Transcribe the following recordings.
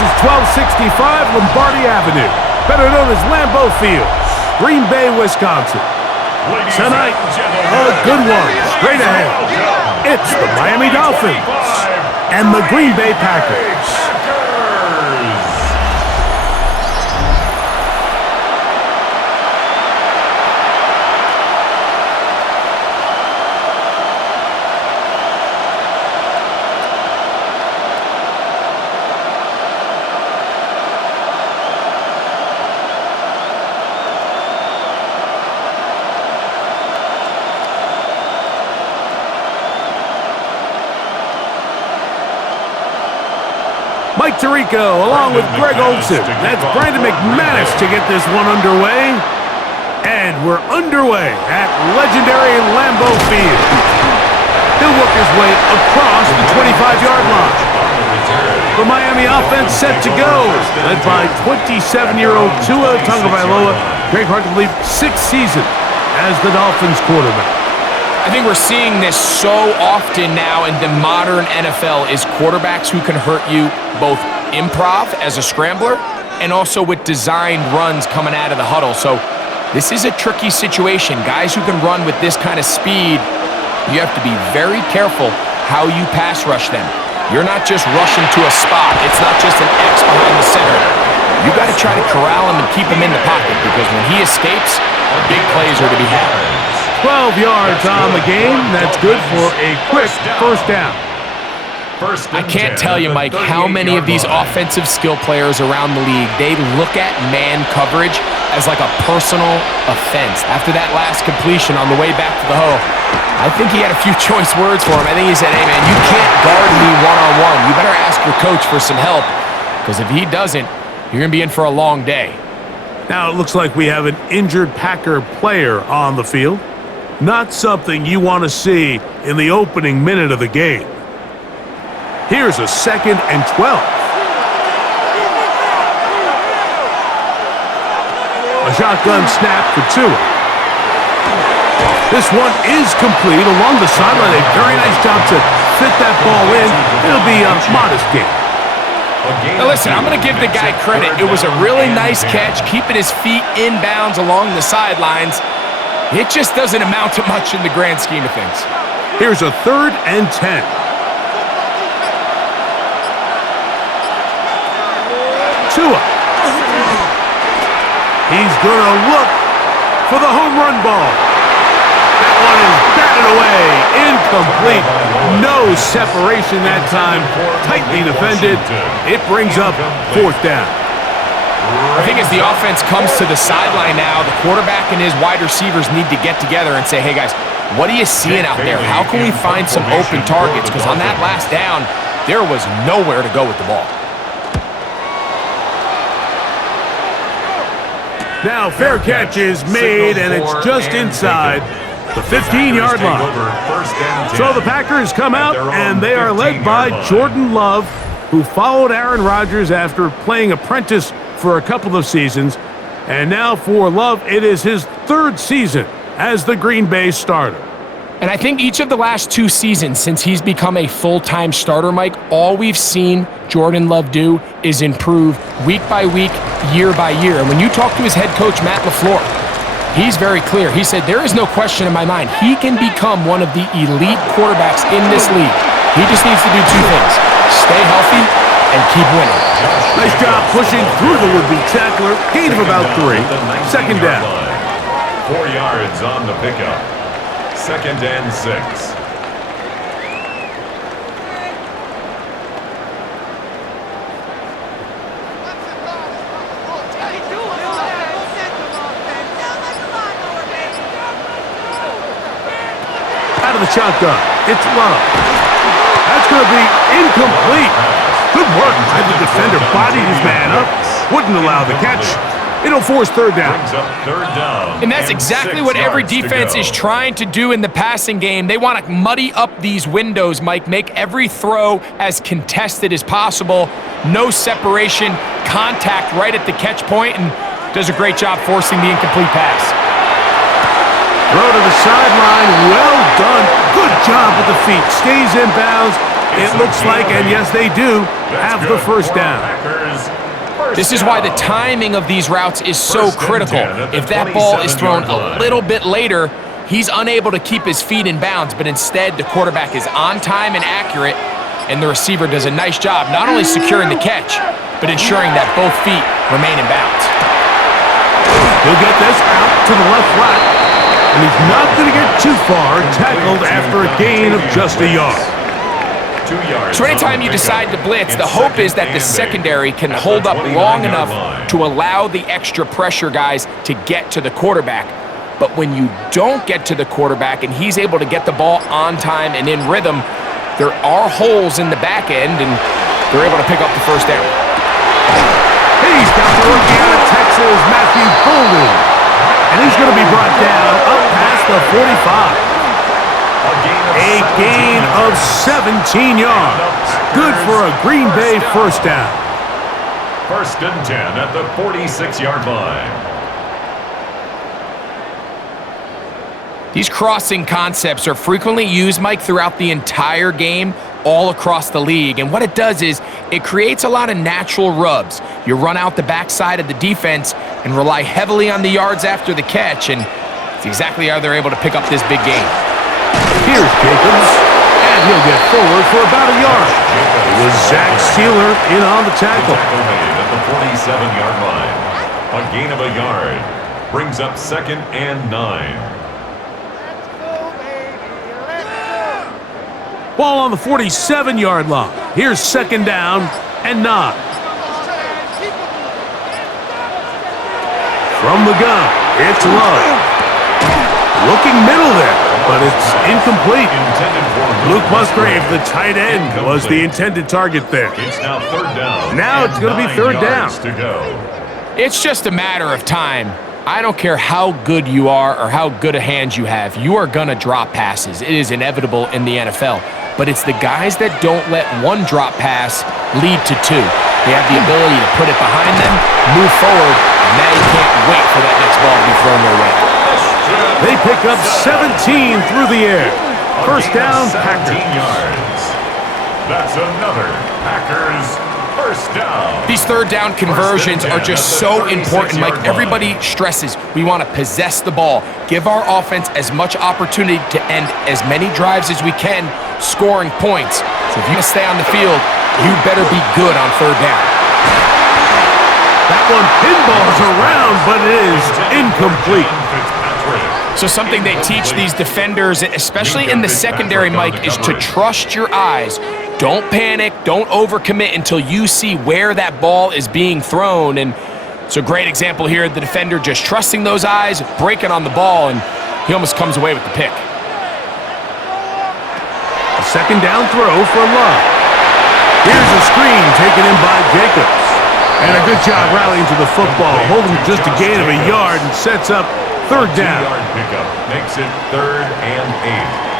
is 1265 Lombardi Avenue, better known as Lambeau Field, Green Bay, Wisconsin. Tonight, a good one straight ahead. It's the Miami Dolphins and the Green Bay Packers. Mike Tirico along with Greg Olson. That's Brandon McManus to get this one underway. And we're underway at legendary Lambeau Field. He'll work his way across the 25-yard line. The Miami offense set to go, led by 27-year-old Tua Tagovailoa. Great hard to believe, 6th season as the Dolphins quarterback. I think we're seeing this so often now in the modern NFL is quarterbacks who can hurt you both improv as a scrambler and also with designed runs coming out of the huddle. So this is a tricky situation. Guys who can run with this kind of speed, you have to be very careful how you pass rush them. You're not just rushing to a spot. It's not just an X behind the center. You got to try to corral him and keep him in the pocket because when he escapes, big plays are to be had. 12 yards on the game. That's good for a quick first down. I can't tell you, Mike, how many of these offensive skill players around the league, they look at man coverage as like a personal offense. After that last completion on the way back to the huddle, I think he had a few choice words for him. I think he said, hey, man, you can't guard me one-on-one. You better ask your coach for some help because if he doesn't, you're going to be in for a long day. Now it looks like we have an injured Packer player on the field. Not something you want to see in the opening minute of the game. Here's a 2nd and 12. A shotgun snap for Tua. This one is complete along the sideline. A very nice job to fit that ball in. It'll be a modest game. Now listen, I'm going to give the guy credit. It was a really nice catch, keeping his feet inbounds along the sidelines. It just doesn't amount to much in the grand scheme of things. Here's a 3rd and 10. Tua. He's going to look for the home run ball. That one is batted away. Incomplete. No separation that time. Tightly defended. It brings up 4th down. I think as the offense comes to the sideline now, the quarterback and his wide receivers need to get together and say, hey, guys, what are you seeing out there? How can we find some open targets? Because on that last down, there was nowhere to go with the ball. Now, fair catch is made, and it's just inside the 15-yard line. So the Packers come out, and they are led by Jordan Love, who followed Aaron Rodgers after playing apprentice for a couple of seasons. And now for Love, it is his 3rd season as the Green Bay starter. And I think each of the last 2 seasons since he's become a full-time starter, Mike, all we've seen Jordan Love do is improve week by week, year by year. And when you talk to his head coach, Matt LaFleur, he's very clear. He said, there is no question in my mind. He can become one of the elite quarterbacks in this league. He just needs to do 2 things. Stay healthy and keep winning. Nice job pushing through the would-be tackler. Gain of about 3. 2nd down. 4 yards on the pickup. 2nd and 6. Out of the shotgun. It's Love. That's going to be incomplete. Good work by the defender. Bodied his man up. Wouldn't allow the catch. It'll force 3rd down. And that's exactly what every defense is trying to do in the passing game. They want to muddy up these windows, Mike, make every throw as contested as possible. No separation, contact right at the catch point, and does a great job forcing the incomplete pass. Throw to the sideline. Well done. Good job with the feet. Stays in bounds. It looks like, and yes they do, have the first down. This is why the timing of these routes is so critical. If that ball is thrown a little bit later, he's unable to keep his feet in bounds, but instead the quarterback is on time and accurate, and the receiver does a nice job not only securing the catch, but ensuring that both feet remain in bounds. He'll get this out to the left flat, and he's not going to get too far, tackled after a gain of just a yard. So anytime you decide to blitz, the hope is that the secondary can hold up long enough to allow the extra pressure guys to get to the quarterback. But when you don't get to the quarterback and he's able to get the ball on time and in rhythm, there are holes in the back end, and they're able to pick up the first down. He's got the rookie out of Texas, Matthew Golden. And he's going to be brought down up past the 45. A gain of 17 yards. Good for a Green Bay first down. 1st and 10 at the 46-yard line. These crossing concepts are frequently used, Mike, throughout the entire game, all across the league. And what it does is it creates a lot of natural rubs. You run out the backside of the defense and rely heavily on the yards after the catch, and it's exactly how they're able to pick up this big game. Here's Jacobs, and he'll get forward for about a yard. It was Zach Sealer in on the tackle. Tackle made at the 47-yard line. A gain of a yard brings up 2nd and 9. Ball on the 47-yard line. Here's 2nd down and 9. From the gun, it's Love. Looking middle there, but it's incomplete. Luke Musgrave, the tight end, was the intended target there. It's now 3rd down. Now it's going to be 3rd down. To go. It's just a matter of time. I don't care how good you are or how good a hand you have. You are going to drop passes. It is inevitable in the NFL. But it's the guys that don't let one drop pass lead to 2. They have the ability to put it behind them, move forward, and now you can't wait for that next ball to be thrown their way. They pick up 17 through the air. First down, 17 Packers. yards. That's another Packers first down. These 3rd down conversions are just so important, Mike. Everybody stresses we want to possess the ball, give our offense as much opportunity to end as many drives as we can, scoring points. So if you want to stay on the field, you better be good on 3rd down. That one pinballs around, but it is incomplete. So something they teach these defenders, especially in the secondary, Mike, is to trust your eyes. Don't panic, don't overcommit until you see where that ball is being thrown. And it's a great example here, the defender just trusting those eyes, breaking on the ball, and he almost comes away with the pick. A 2nd down throw for Love. Here's a screen taken in by Jacobs. And a good job rallying to the football, holding just a gain of a yard and sets up 3rd down. 2-yard pickup makes it 3rd and 8.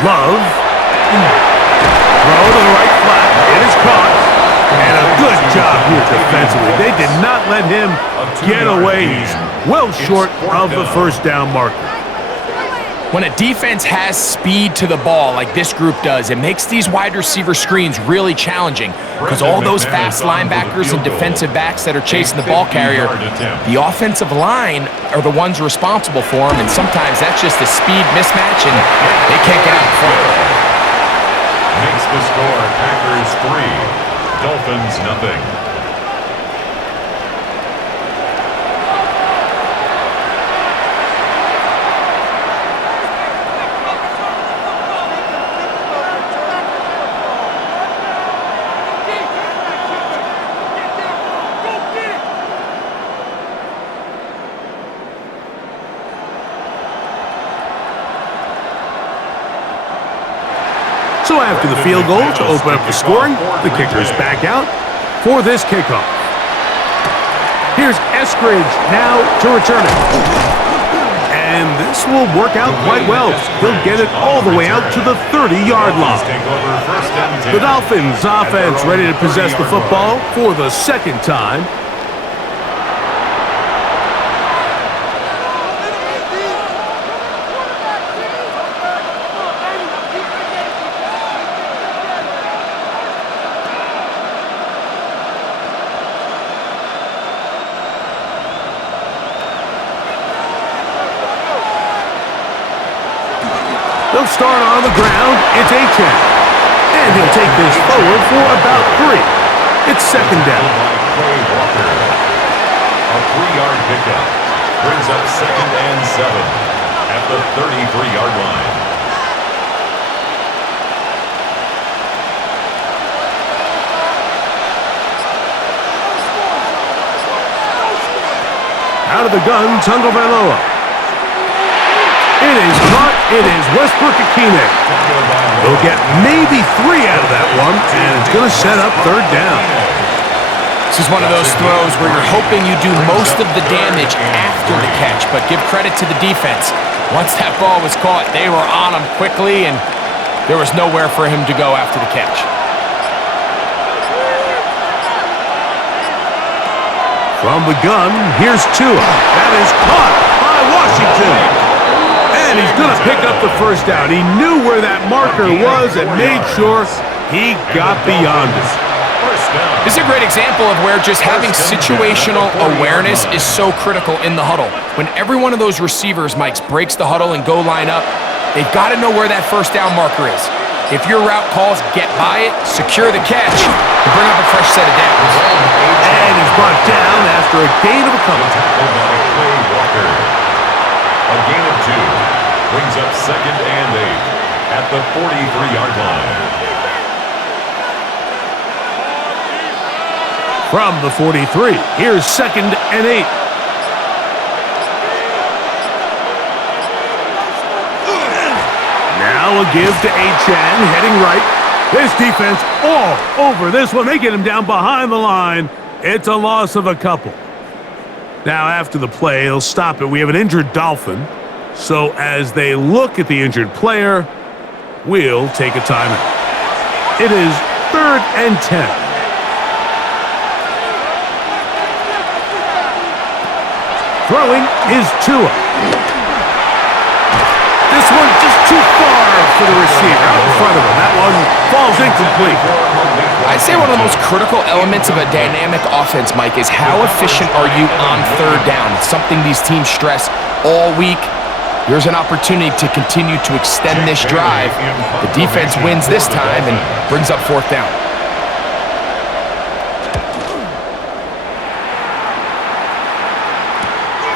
Love. Throw to the right flat. It is caught. And a good job here defensively. They did not let him get away. He's well short of the first down marker. When a defense has speed to the ball like this group does, it makes these wide receiver screens really challenging because all those fast linebackers and defensive backs that are chasing the ball carrier, the offensive line are the ones responsible for them, and sometimes that's just a speed mismatch and they can't get out in front. Makes the score Packers 3, Dolphins nothing. So after the field goal to open up the scoring, the kicker's back out for this kickoff. Here's Eskridge now to return it. And this will work out quite well. He'll get it all the way out to the 30-yard line. The Dolphins offense ready to possess the football for the second time. They'll start on the ground. It's Achan. And he'll take this forward for about 3. It's second down. A 3-yard pickup brings up second and 7 at the 33-yard line. Out of the gun, Tagovailoa. It is caught. It is Westbrook-Ikhine. They'll get maybe 3 out of that one, and it's going to set up third down. This is one of those throws where you're hoping you do most of the damage after the catch, but give credit to the defense. Once that ball was caught, they were on him quickly, and there was nowhere for him to go after the catch. From the gun, here's Tua. That is caught by Washington. And he's going to pick up the first down. He knew where that marker was and made sure he got beyond it. This is a great example of where just having situational awareness is so critical in the huddle. When every one of those receivers, Mike, breaks the huddle and go line up, they've got to know where that first down marker is. If your route calls, get by it, secure the catch, and bring up a fresh set of downs. And he's brought down after a gain of a couple. A gain of 2 brings up second and 8 at the 43-yard line. From the 43, here's second and 8. Now a give to Achan, heading right. This defense all over this one. They get him down behind the line. It's a loss of a couple. Now after the play, they'll stop it. We have an injured Dolphin. So as they look at the injured player, we'll take a timeout. It is third and 10. Throwing is Tua. This one just too far for the receiver out in front of him. That one falls incomplete. I'd say one of the most critical elements of a dynamic offense, Mike, is how efficient are you on third down? It's something these teams stress all week. Here's an opportunity to continue to extend this drive. The defense wins this time and brings up fourth down.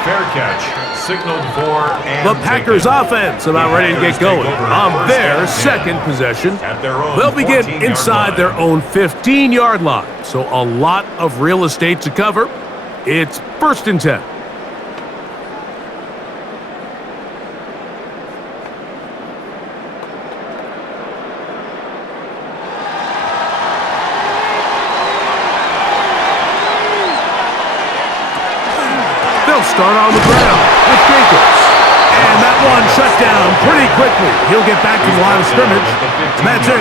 Fair catch, signaled for, and the Packers offense about ready to get going on their second possession. They'll begin inside their own 15-yard line, so a lot of real estate to cover. It's first and 10. Start on the ground with Jacobs. And that one shut down pretty quickly. He'll get back to the line of scrimmage. And that's it.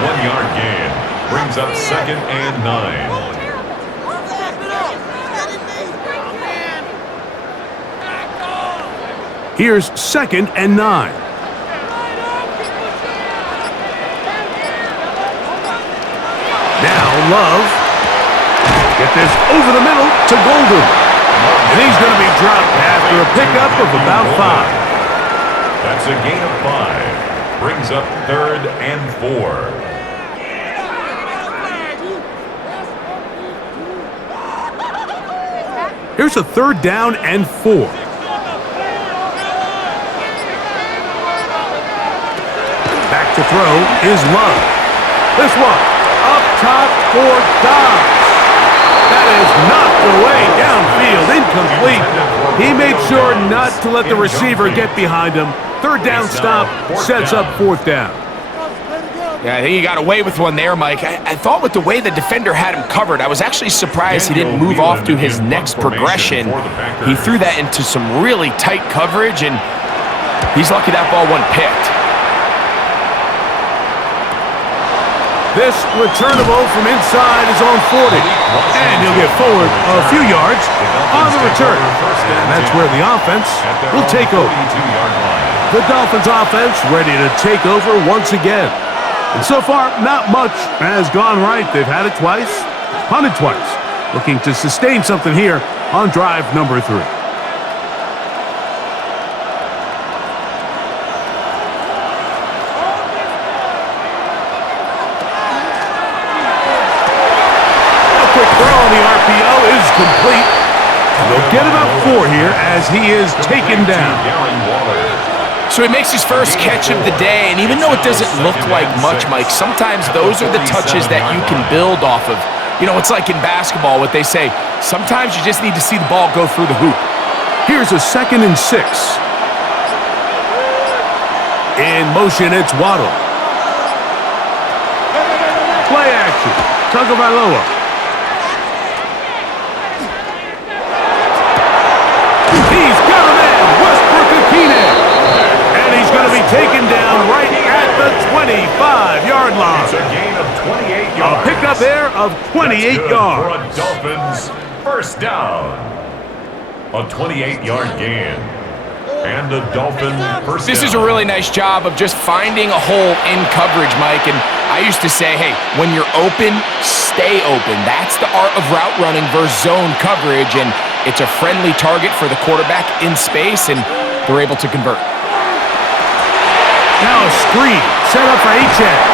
1-yard gain brings up second and 9. Here's second and 9. Now Love. Get this over the middle to Golden. And he's going to be dropped after a pickup of about 5. That's a gain of 5. Brings up third and 4. Here's a third down and 4. Back to throw is Love. This one up top for Dobbs. That is knocked away downfield, incomplete. He made sure not to let the receiver get behind him. Third down stop sets up fourth down. Yeah, I think he got away with one there, Mike. I thought with the way the defender had him covered, I was actually surprised he didn't move off to his next progression. He threw that into some really tight coverage, and he's lucky that ball wasn't picked. This returnable from inside is on 40, and he'll get forward a few yards on the return. And that's where the offense will take over. The Dolphins offense ready to take over once again. And so far, not much has gone right. They've had it twice, punted twice, looking to sustain something here on drive number 3. A quick throw on the RPO is complete. And they'll get about 4 here as he is taken down. So he makes his first catch of the day, and even though it doesn't look like much, Mike, sometimes those are the touches that you can build off of. You know, it's like in basketball, what they say, sometimes you just need to see the ball go through the hoop. Here's a 2nd and 6. In motion, it's Waddle. Play action. Tagovailoa. He's got a man. Westbrook-Akine. He's going to be taken down right at the 25-yard line. It's a gain of 28 yards. A pickup there of 28 yards. For a Dolphins first down. A 28-yard gain. And a Dolphin first down. This is a really nice job of just finding a hole in coverage, Mike. And I used to say, hey, when you're open, stay open. That's the art of route running versus zone coverage. And it's a friendly target for the quarterback in space, and they're able to convert. Now a screen set up for Achane.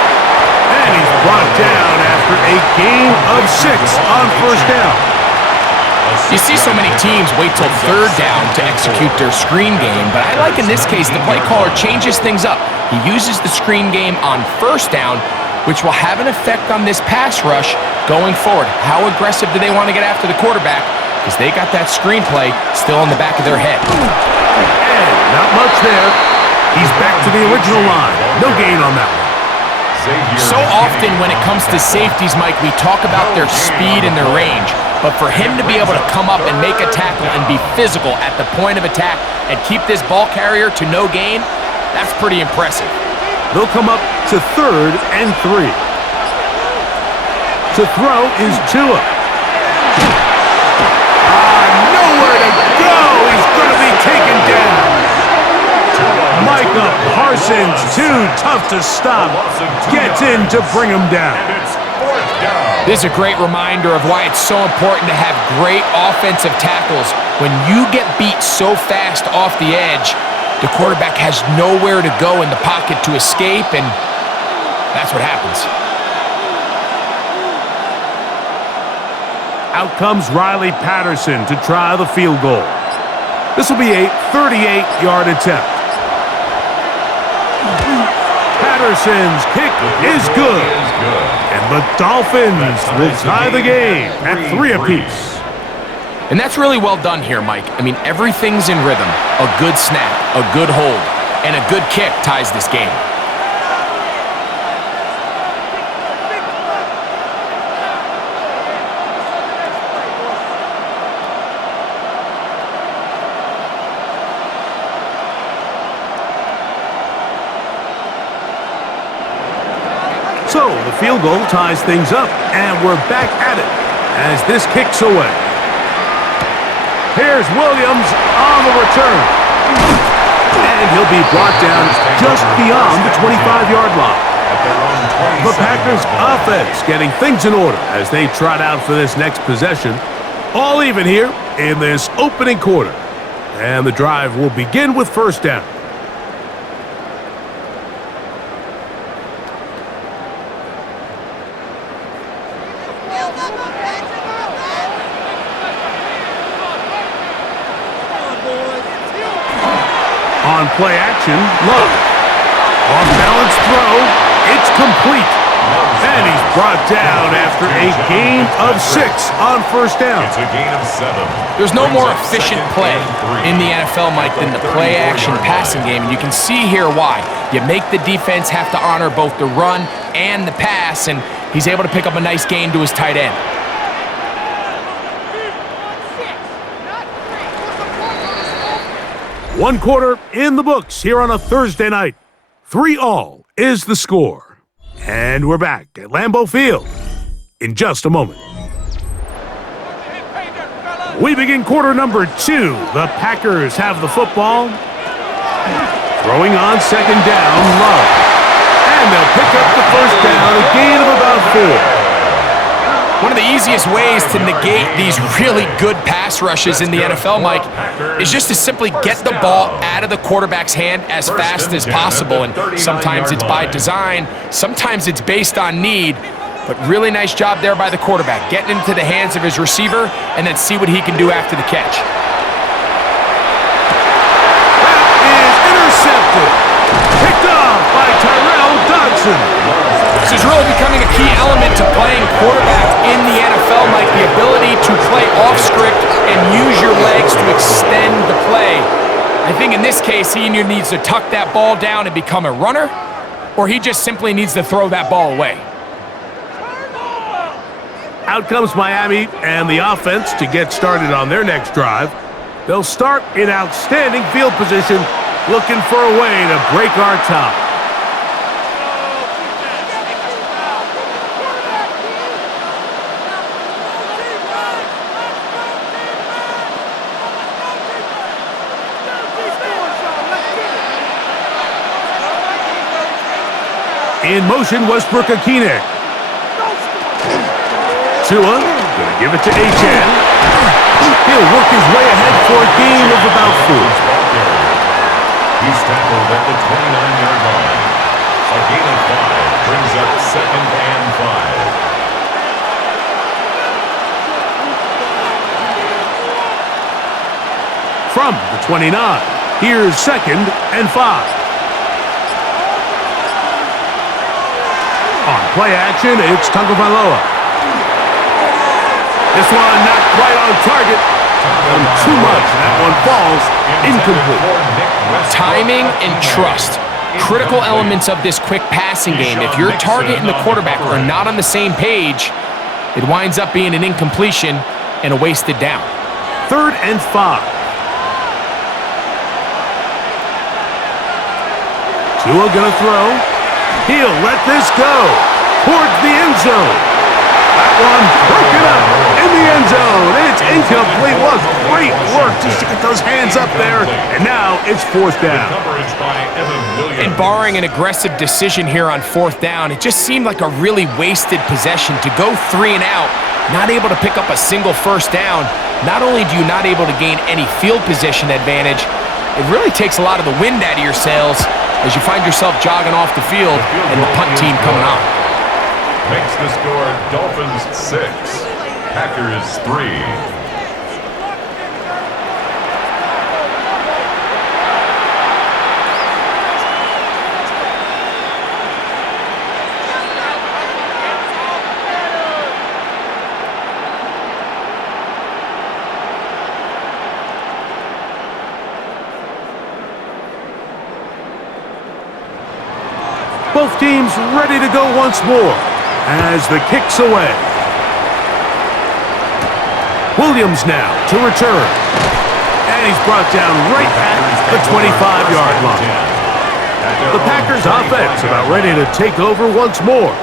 And he's brought down after a gain of 6 on first down. You see so many teams wait till 3rd down to execute their screen game, but I like in this case the play caller changes things up. He uses the screen game on first down, which will have an effect on this pass rush going forward. How aggressive do they want to get after the quarterback? Because they got that screenplay still in the back of their head. And not much there. He's back to the original line. No gain on that one. So often when it comes to safeties, Mike, we talk about their speed and their range. But for him to be able to come up and make a tackle and be physical at the point of attack and keep this ball carrier to no gain, that's pretty impressive. They'll come up to 3rd and 3. To throw is Tua. Nowhere to go. He's going to be taken down. Micah Parsons, too tough to stop, gets in to bring him down. This is a great reminder of why it's so important to have great offensive tackles. When you get beat so fast off the edge, the quarterback has nowhere to go in the pocket to escape, and that's what happens. Out comes Riley Patterson to try the field goal. This will be a 38-yard attempt. Patterson's kick is good. And the Dolphins will tie the game at 3 apiece. And that's really well done here, Mike. I mean, everything's in rhythm. A good snap, a good hold, and a good kick ties this game. So the field goal ties things up, and we're back at it as this kicks away. Here's Williams on the return. And he'll be brought down just beyond the 25-yard line. The Packers offense getting things in order as they trot out for this next possession. All even here in this opening quarter. And the drive will begin with first down. On play action, Love. Off-balance throw, it's complete. And he's brought down after a gain of 6 on first down. It's a gain of 7. There's no more efficient play in the NFL, Mike, than the play-action passing game, and you can see here why. You make the defense have to honor both the run and the pass, and he's able to pick up a nice gain to his tight end. One quarter in the books here on a Thursday night. 3-all is the score. And we're back at Lambeau Field in just a moment. We begin quarter number 2. The Packers have the football. Throwing on second down, Love. And they'll pick up the first down, a gain of about 4. One of the easiest ways to negate these really good pass rushes in the NFL, Mike, is just to simply get the ball out of the quarterback's hand as fast as possible. And sometimes it's by design, sometimes it's based on need. But really nice job there by the quarterback, getting into the hands of his receiver and then see what he can do after the catch. That is intercepted. Picked off by Tyrell Dodson. This is really becoming a key element to playing quarterback in the NFL, Mike, the ability to play off script and use your legs to extend the play. I think in this case, he either needs to tuck that ball down and become a runner, or he just simply needs to throw that ball away. Out comes Miami and the offense to get started on their next drive. They'll start in outstanding field position, looking for a way to break our tie. In motion, Westbrook-Akine. Tua, gonna give it to H.N. He'll work his way ahead for a gain of about 4. He's tackled at the 29-yard line. A gain of 5 brings up 2nd and 5. From the 29, here's 2nd and 5. On play action, it's Tagovailoa. This one not quite on target. Too much. That one falls incomplete. Timing and trust. Critical elements of this quick passing game. If your target and the quarterback are not on the same page, it winds up being an incompletion and a wasted down. 3rd and 5. Tua gonna throw. He'll let this go towards the end zone. That one broken up in the end zone. It's incomplete. Was great work just to get those hands up there. And now it's 4th down. And barring an aggressive decision here on 4th down, it just seemed like a really wasted possession to go 3 and out, not able to pick up a single first down. Not only do you not able to gain any field position advantage, it really takes a lot of the wind out of your sails as you find yourself jogging off the field and the punt team coming on. Makes the score Dolphins 6, Packers 3. Both teams ready to go once more as the kick's away. Williams now to return. And he's brought down right at the 25-yard line. The Packers offense about ready to take over once more.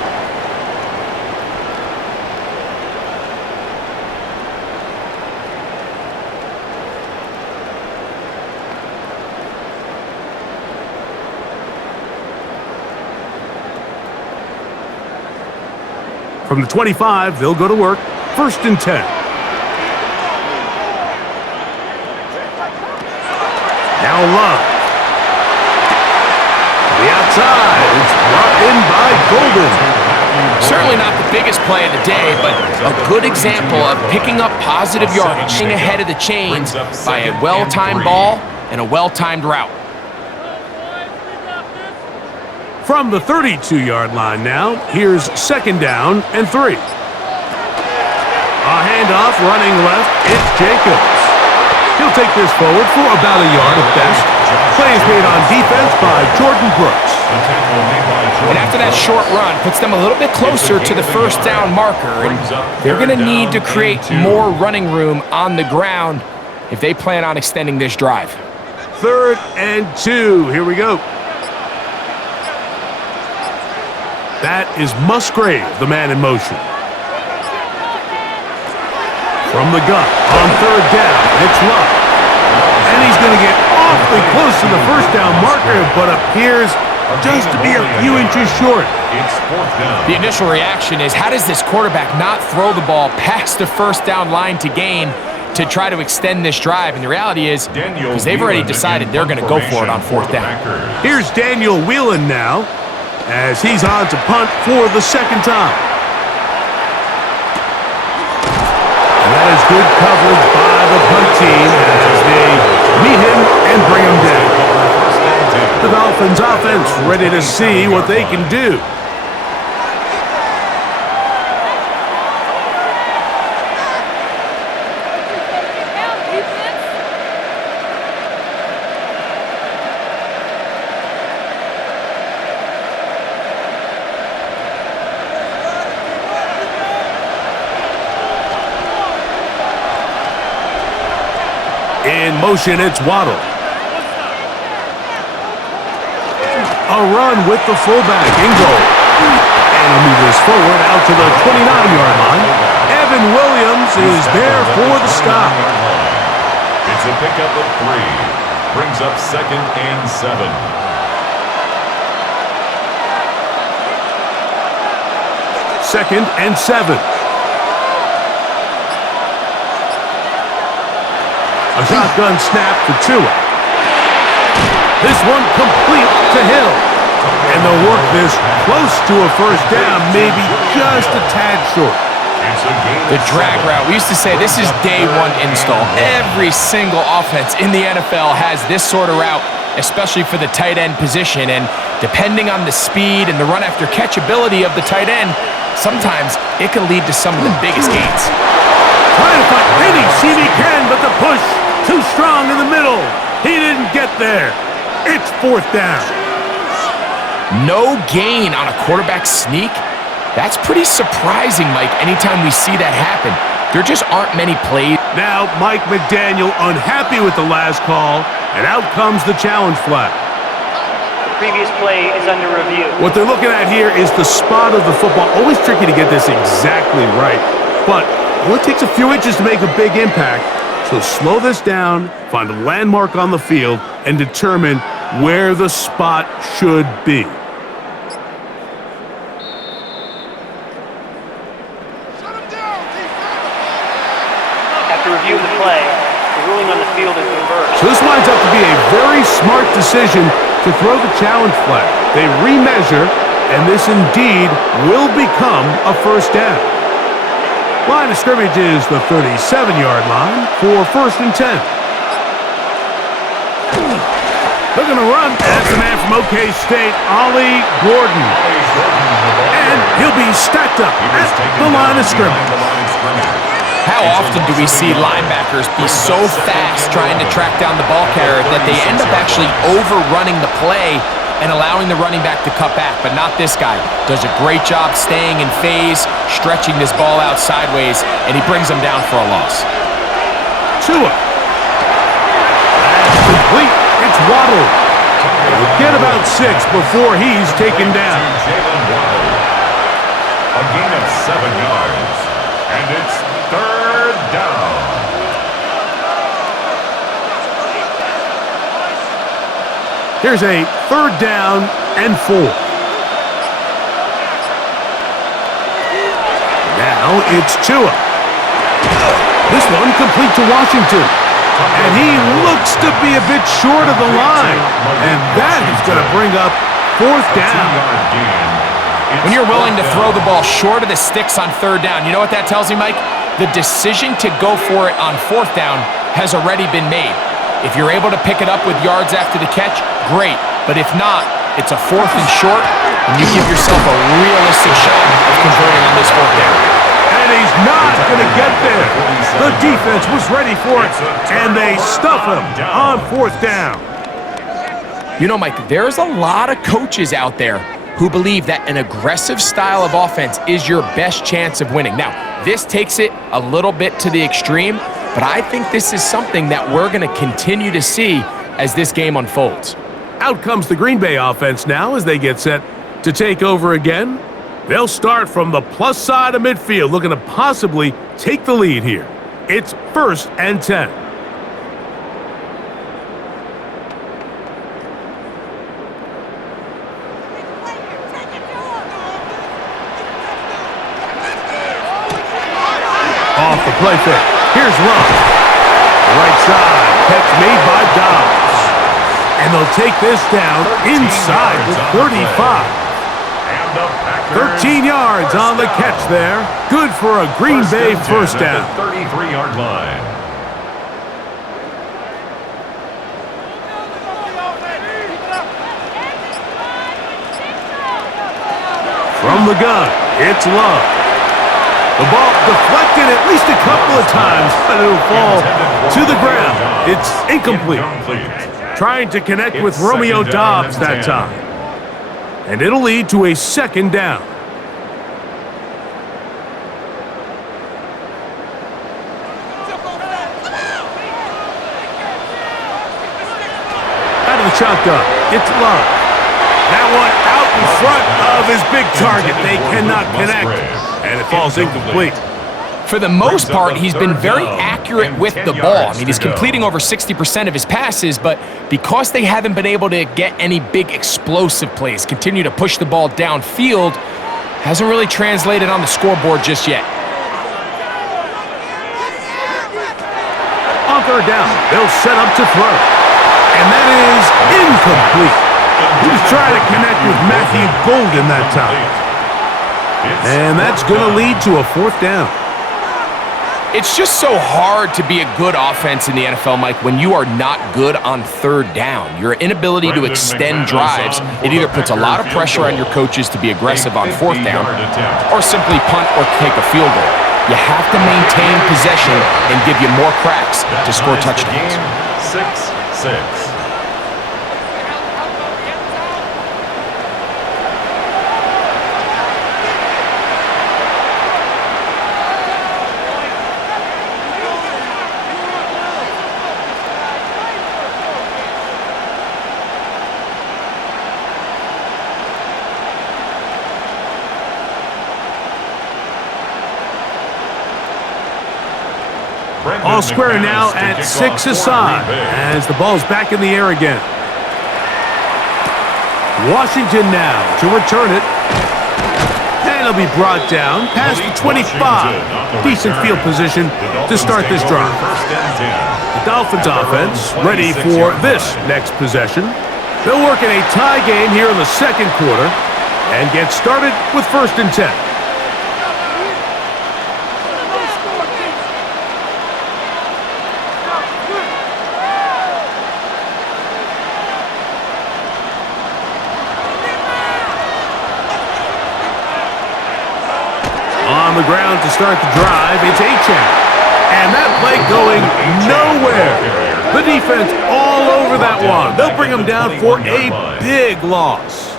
From the 25, they'll go to work. 1st and 10. Now Love. The outside. It's brought in by Golden. Certainly not the biggest play of the day, but a good example of picking up positive yardage, staying ahead of the chains by a well-timed ball and a well-timed route. From the 32-yard line now, here's 2nd down and 3. A handoff running left, it's Jacobs. He'll take this forward for about a yard at best. Play is made on defense by Jordan Brooks. And after that that short run puts them a little bit closer to the first down marker, and they're going to need to create more running room on the ground if they plan on extending this drive. 3rd and 2. Here we go. That is Musgrave, the man in motion. From the gun on 3rd down, it's Luck. And he's going to get awfully close to the first down marker, but appears just to be a few inches short. It's 4th down. The initial reaction is, how does this quarterback not throw the ball past the first down line to gain to try to extend this drive? And the reality is, because they've already decided they're going to go for it on 4th down. Here's Daniel Whelan now, as he's on to punt for the 2nd time. And that is good coverage by the punt team as they meet him and bring him down. The Dolphins offense ready to see what they can do. In motion, it's Waddle. A run with the fullback in goal. And he'll move this forward out to the 29-yard line. Evan Williams is there for the stop. It's a pickup of 3. Brings up 2nd and 7. Second and 7. A shotgun snap for Tua. This one complete to Hill. And they'll work this close to a first down, maybe just a tad short. The drag route, we used to say this is day 1 install. Every single offense in the NFL has this sort of route, especially for the tight end position. And depending on the speed and the run after catch ability of the tight end, sometimes it can lead to some of the biggest gains. Trying to find any seam he can, but the push too strong in the middle. He didn't get there. It's 4th down. No gain on a quarterback sneak? That's pretty surprising, Mike, anytime we see that happen. There just aren't many plays. Now Mike McDaniel unhappy with the last call, and out comes the challenge flag. The previous play is under review. What they're looking at here is the spot of the football. Always tricky to get this exactly right, but it only takes a few inches to make a big impact. So slow this down, find a landmark on the field, and determine where the spot should be. After reviewing the play, the ruling on the field is reversed. So this winds up to be a very smart decision to throw the challenge flag. They remeasure, and this indeed will become a first down. Line of scrimmage is the 37-yard line for 1st and 10. Looking to run. That's the man from OK State, Ollie Gordon. And he'll be stacked up at the line of scrimmage. How often do we see linebackers be so fast trying to track down the ball carrier that they end up actually overrunning the play and allowing the running back to cut back? But not this guy. Does a great job staying in phase, stretching this ball out sideways, and he brings him down for a loss. Tua. That's complete. It's Waddle. He'll get about 6 before he's taken down. A gain of 7 yards. And it's 3rd down. Here's a 3rd down and 4. Now it's Tua. This one complete to Washington. And he looks to be a bit short of the line. And that is going to bring up 4th down. When you're willing to throw the ball short of the sticks on 3rd down, you know what that tells me, Mike? The decision to go for it on 4th down has already been made. If you're able to pick it up with yards after the catch, great. But if not, it's a 4th and short, and you give yourself a realistic shot of converting on this 4th down. And he's not going to get there. The defense was ready for it, and they stuff him on 4th down. You know, Mike, there's a lot of coaches out there who believe that an aggressive style of offense is your best chance of winning. Now, this takes it a little bit to the extreme, but I think this is something that we're going to continue to see as this game unfolds. Out comes the Green Bay offense now as they get set to take over again. They'll start from the plus side of midfield, looking to possibly take the lead here. It's 1st and 10. Off the play fake. Here's Ron. Right side. Catch made by Dobbs. And they'll take this down inside the 35. 13 yards on the catch there. Good for a Green Bay first down. 33-yard line. From the gun, it's Love. The ball deflected at least a couple of times, but it'll fall to the ground. It's incomplete. Trying to connect with Romeo Dobbs that time. And it'll lead to a 2nd down. Out of the shotgun, it's Love. That one out in front of his big target. They cannot connect, and it falls incomplete. For the most part, he's been very accurate with the ball. I mean, he's completing over 60% of his passes, but because they haven't been able to get any big explosive plays, continue to push the ball downfield, hasn't really translated on the scoreboard just yet. On 3rd down, they'll set up to throw. And that is incomplete. He was trying to connect with Matthew Golden that time. And that's going to lead to a 4th down. It's just so hard to be a good offense in the NFL, Mike, when you are not good on 3rd down. Your inability to extend drives, it either puts a lot of pressure on your coaches to be aggressive on 4th down or simply punt or take a field goal. You have to maintain possession and give you more cracks to score touchdowns. 6-6. All square now at 6 aside as the ball's back in the air again. Washington now to return it. And it'll be brought down past the 25. Decent field position to start this drive. The Dolphins offense ready for this next possession. They'll work in a tie game here in the 2nd quarter and get started with 1st and 10. On the ground to start the drive, it's Achane. And that play going nowhere. The defense all over that one. They'll bring him down for a big loss.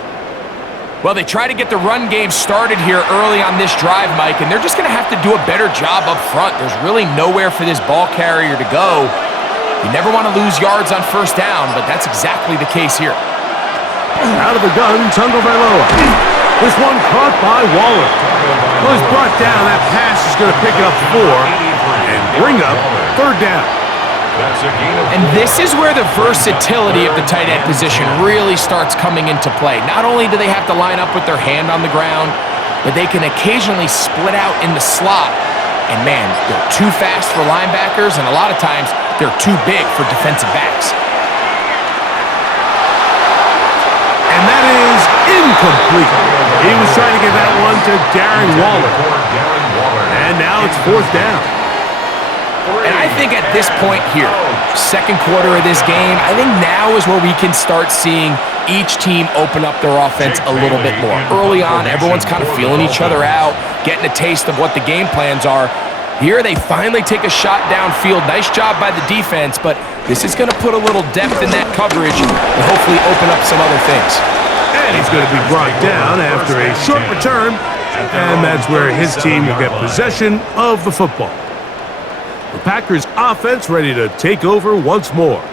Well, they try to get the run game started here early on this drive, Mike, and they're just going to have to do a better job up front. There's really nowhere for this ball carrier to go. You never want to lose yards on 1st down, but that's exactly the case here. Out of the gun, Tagovailoa. This one caught by Waller. Well, he's brought down. That pass is going to pick up 4 and bring up 3rd down. And this is where the versatility of the tight end position really starts coming into play. Not only do they have to line up with their hand on the ground, but they can occasionally split out in the slot. And man, they're too fast for linebackers, and a lot of times they're too big for defensive backs. And that is incomplete. He was trying to get that one to Darren Waller. And now it's 4th down. And I think at this point here, 2nd quarter of this game, I think now is where we can start seeing each team open up their offense a little bit more. Early on, everyone's kind of feeling each other out, getting a taste of what the game plans are. Here they finally take a shot downfield. Nice job by the defense, but this is going to put a little depth in that coverage and hopefully open up some other things. And he's going to be brought down after a short return, and that's where his team will get possession of the football. The Packers offense ready to take over once more.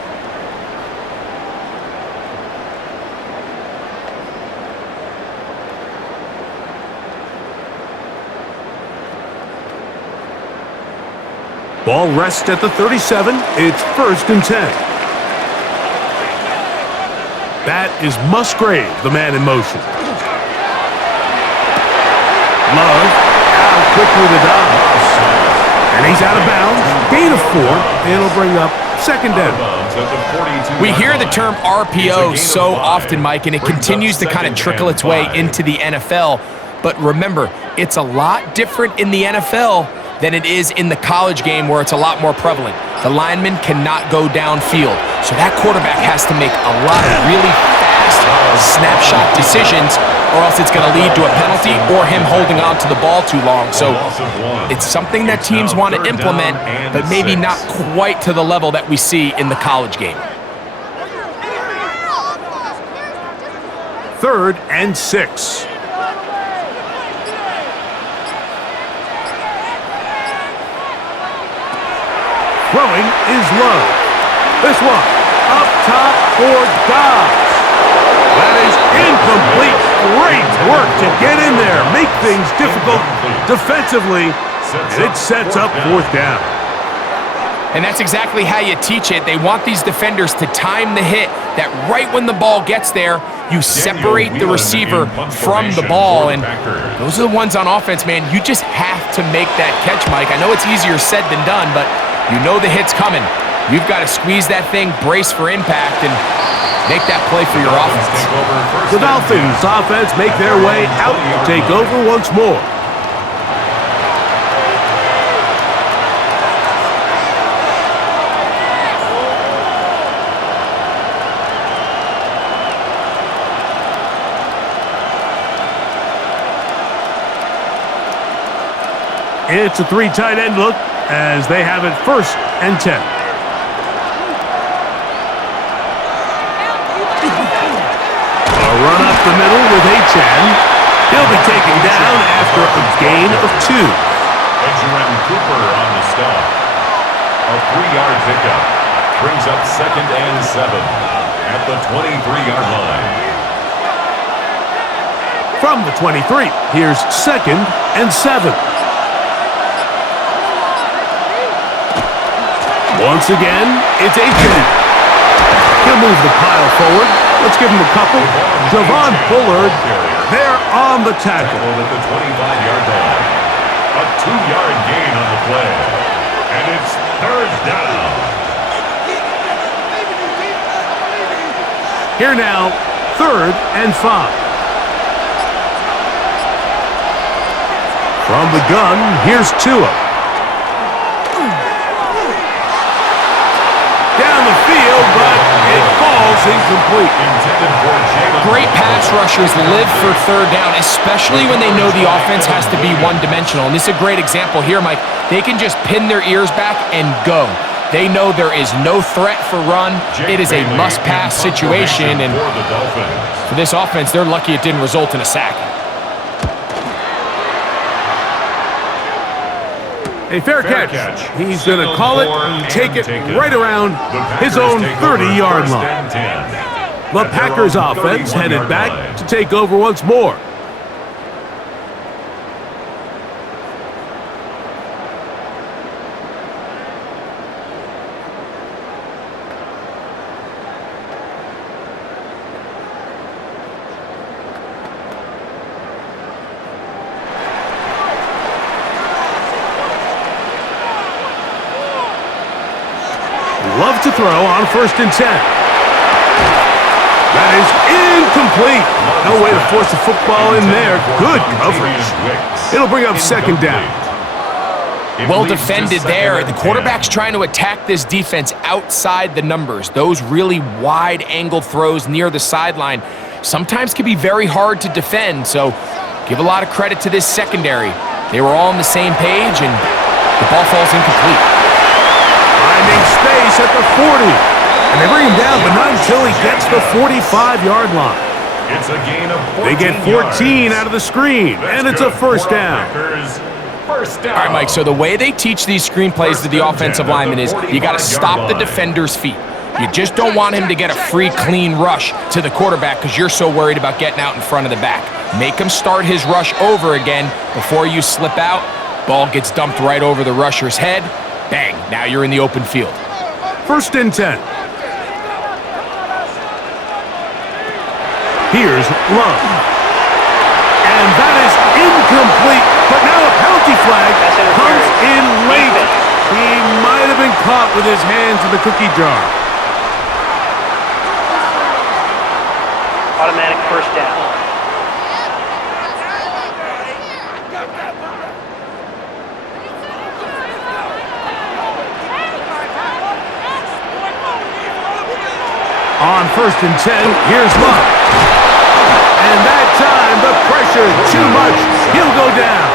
Ball rests at the 37. It's 1st and 10. That is Musgrave, the man in motion. Love out quick with the Dobbs. And he's out of bounds. Gain of 4. It'll bring up 2nd down. We hear the term RPO so often, Mike, and it continues to kind of trickle its way into the NFL. But remember, it's a lot different in the NFL than it is in the college game where it's a lot more prevalent. The lineman cannot go downfield, so that quarterback has to make a lot of really fast snapshot decisions, or else it's going to lead to a penalty or him holding on to the ball too long. So it's something that teams want to implement, but maybe not quite to the level that we see in the college game. 3rd and 6. Throwing is Low. This one up top for Dobbs. That is incomplete. Great work to get in there, make things difficult defensively, and it sets up 4th down. And that's exactly how you teach it. They want these defenders to time the hit, that right when the ball gets there, you separate the receiver from the ball. And those are the ones on offense, man. You just have to make that catch, Mike. I know it's easier said than done, but you know the hit's coming. You've got to squeeze that thing, brace for impact, and make that play for your offense. The Dolphins offense make their way out to take over once more. It's a 3 tight end look as they have it 1st and 10. A run up the middle with H.N. He'll be taken down after a gain of 2. Benjamin Cooper on the stop. A 3-yard pickup brings up 2nd and 7 at the 23-yard line. From the 23, here's 2nd and 7. Once again, it's H.N. He'll move the pile forward. Let's give him a couple. Javon Bullard there on the tackle. At the 25-yard line. A 2-yard gain on the play. And it's 3rd down. Here now, 3rd and 5. From the gun, here's Tua. But it falls incomplete. Great pass rushers live for 3rd down, especially when they know the offense has to be one-dimensional. And this is a great example here, Mike. They can just pin their ears back and go. They know there is no threat for run. It is a must-pass situation. And for this offense, they're lucky it didn't result in a sack. A fair catch. He's going to call it and take it right around his own 30-yard line. The Packers offense headed back to take over once more. Love to throw on 1st and 10. That is incomplete. No way to force the football in there. Good coverage. It'll bring up 2nd down. Well defended there. The quarterback's trying to attack this defense outside the numbers. Those really wide-angle throws near the sideline sometimes can be very hard to defend, so give a lot of credit to this secondary. They were all on the same page, and the ball falls incomplete. Finding space at the 40. And they bring him down, but not until he gets the 45-yard line. It's a gain of 14 They get 14 yards. out of the screen, and it's a first down. First down. All right, Mike, so the way they teach these screenplays to the offensive lineman is you got to stop the defender's feet. You just don't want him to get a free, clean rush to the quarterback because you're so worried about getting out in front of the back. Make him start his rush over again before you slip out. Ball gets dumped right over the rusher's head. Bang, now you're in the open field. First and 10. Here's Love. And that is incomplete. But now a penalty flag comes in late. He might have been caught with his hands in the cookie jar. Automatic first down. On first and 10, here's Love. And that time, the pressure too much. He'll go down.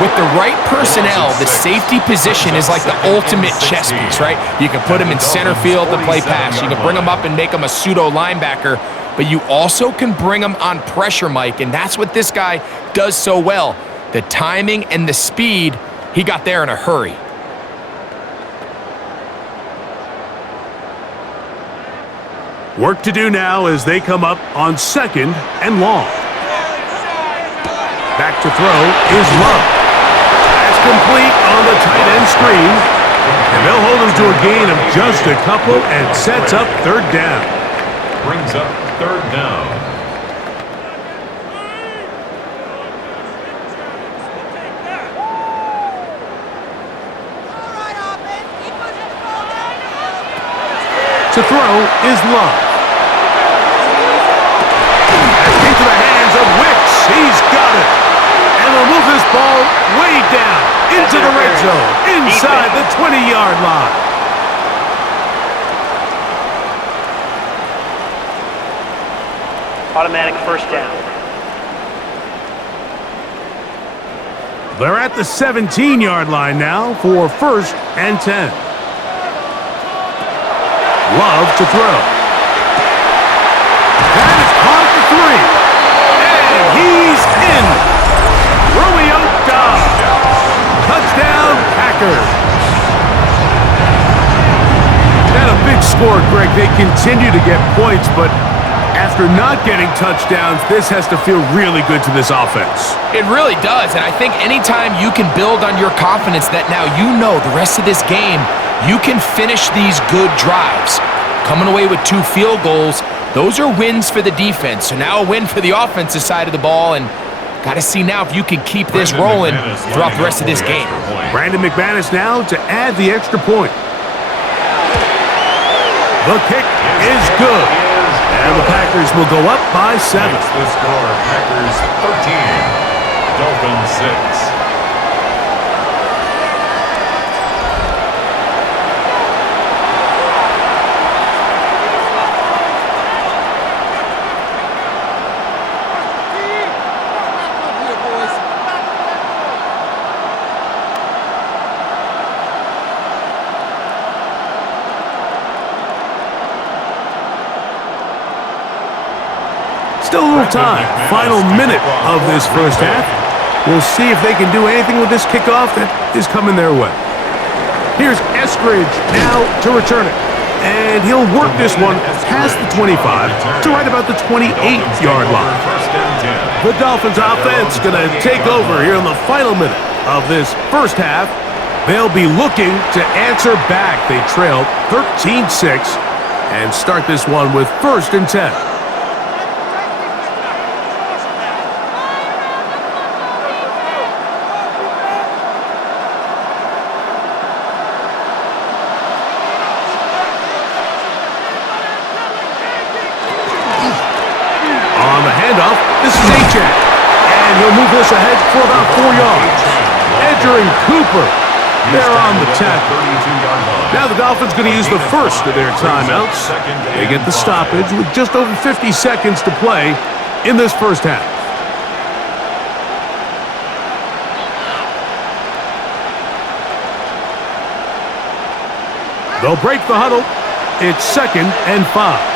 With the right personnel, the safety position is like the ultimate chess piece, right? You can put him in center field to play pass. You can bring him up and make him a pseudo linebacker, but you also can bring him on pressure, Mike, and that's what this guy does so well. The timing and the speed, he got there in a hurry. Work to do now as they come up on second and long. Back to throw is Love. That's complete on the tight end screen. And they'll hold him to a gain of just a couple and sets up third down. Brings up third down. To throw is Love. Into the hands of Wicks. He's got it. And they'll move this ball way down into the red zone, inside the 20-yard line. Automatic first down. They're at the 17-yard line now for first and 10. Love to throw. That is caught for 3. And he's in. Romeo Dobbs. Touchdown, Packers. And a big score, Greg. They continue to get points, but after not getting touchdowns, this has to feel really good to this offense. It really does, and I think anytime you can build on your confidence that now you know the rest of this game, you can finish these good drives. Coming away with 2 field goals, those are wins for the defense. So now a win for the offensive side of the ball, and got to see now if you can keep this rolling throughout the rest of this game. Brandon McManus now to add the extra point. The kick is good. And the Packers will go up by 7. Makes the score Packers 13, Dolphins 6. Still a little time. Final minute of this first half. We'll see if they can do anything with this kickoff that is coming their way. Here's Eskridge now to return it. And he'll work this one past the 25 to right about the 28-yard line. The Dolphins offense going to take over here in the final minute of this first half. They'll be looking to answer back. They trailed 13-6 and start this one with first and 10. This is H.A. And he'll move this ahead for about 4 yards. Edgerrin Cooper there on the tackle. Now the Dolphins going to use the first of their timeouts. They get the stoppage with just over 50 seconds to play in this first half. They'll break the huddle. It's 2nd and 5.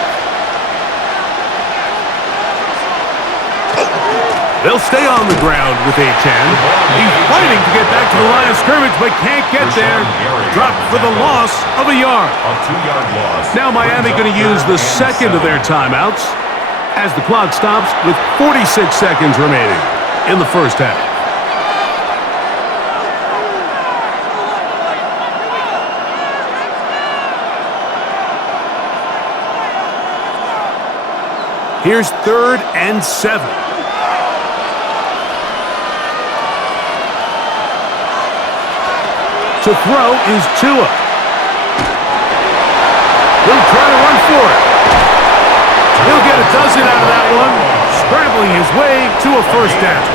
They'll stay on the ground with H.N. He's fighting to get back to the line of scrimmage, but can't get there. Dropped for the loss of a yard. A 2-yard loss. Now Miami going to use the second of their timeouts as the clock stops with 46 seconds remaining in the first half. Here's 3rd and 7. To throw is Tua. He'll try to run for it. He'll get a dozen out of that one, scrambling his way to a first down.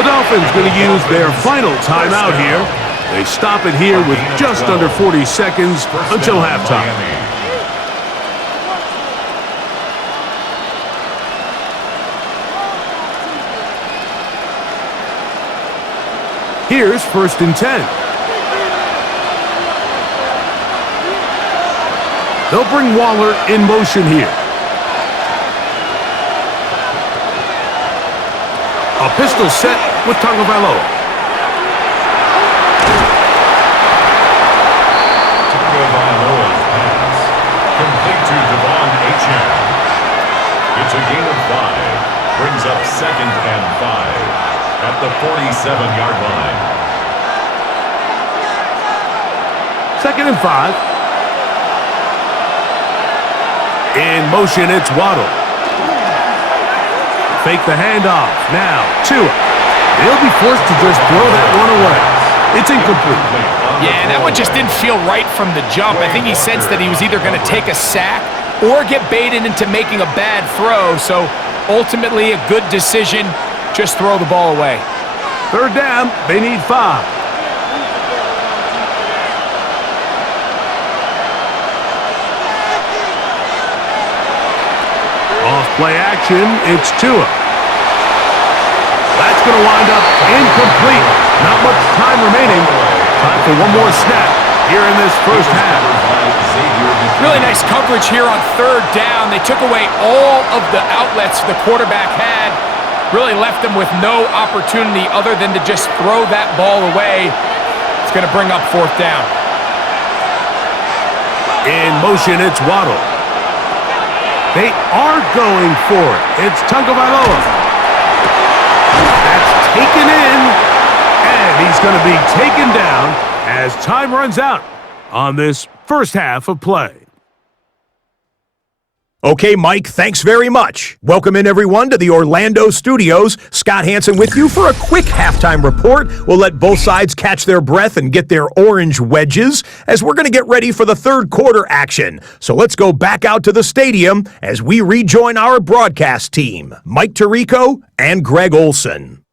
The Dolphins going to use their final timeout here. They stop it here with just under 40 seconds until halftime. Here's 1st and 10. They'll bring Waller in motion here. A pistol set with Tagovailoa. Tagovailoa's pass. Complete to Devon Achane. It's a gain of 5. Brings up 2nd and 5. At the 47-yard line. 2nd and 5. In motion, it's Waddle. Fake the handoff. Now, Tua. He'll be forced to just throw that one away. It's incomplete. Yeah, that one just didn't feel right from the jump. I think he sensed that he was either going to take a sack or get baited into making a bad throw. So, ultimately, a good decision. Just throw the ball away. 3rd down, they need 5. Off play action, it's Tua. That's going to wind up incomplete. Not much time remaining. Time for one more snap here in this first half. Really nice coverage here on 3rd down. They took away all of the outlets the quarterback had. Really left them with no opportunity other than to just throw that ball away. It's going to bring up 4th down. In motion, it's Waddle. They are going for it. It's Tagovailoa. That's taken in, and he's going to be taken down as time runs out on this first half of play. Okay, Mike, thanks very much. Welcome in, everyone, to the Orlando studios. Scott Hansen with you for a quick halftime report. We'll let both sides catch their breath and get their orange wedges as we're going to get ready for the 3rd quarter action. So let's go back out to the stadium as we rejoin our broadcast team, Mike Tirico and Greg Olson.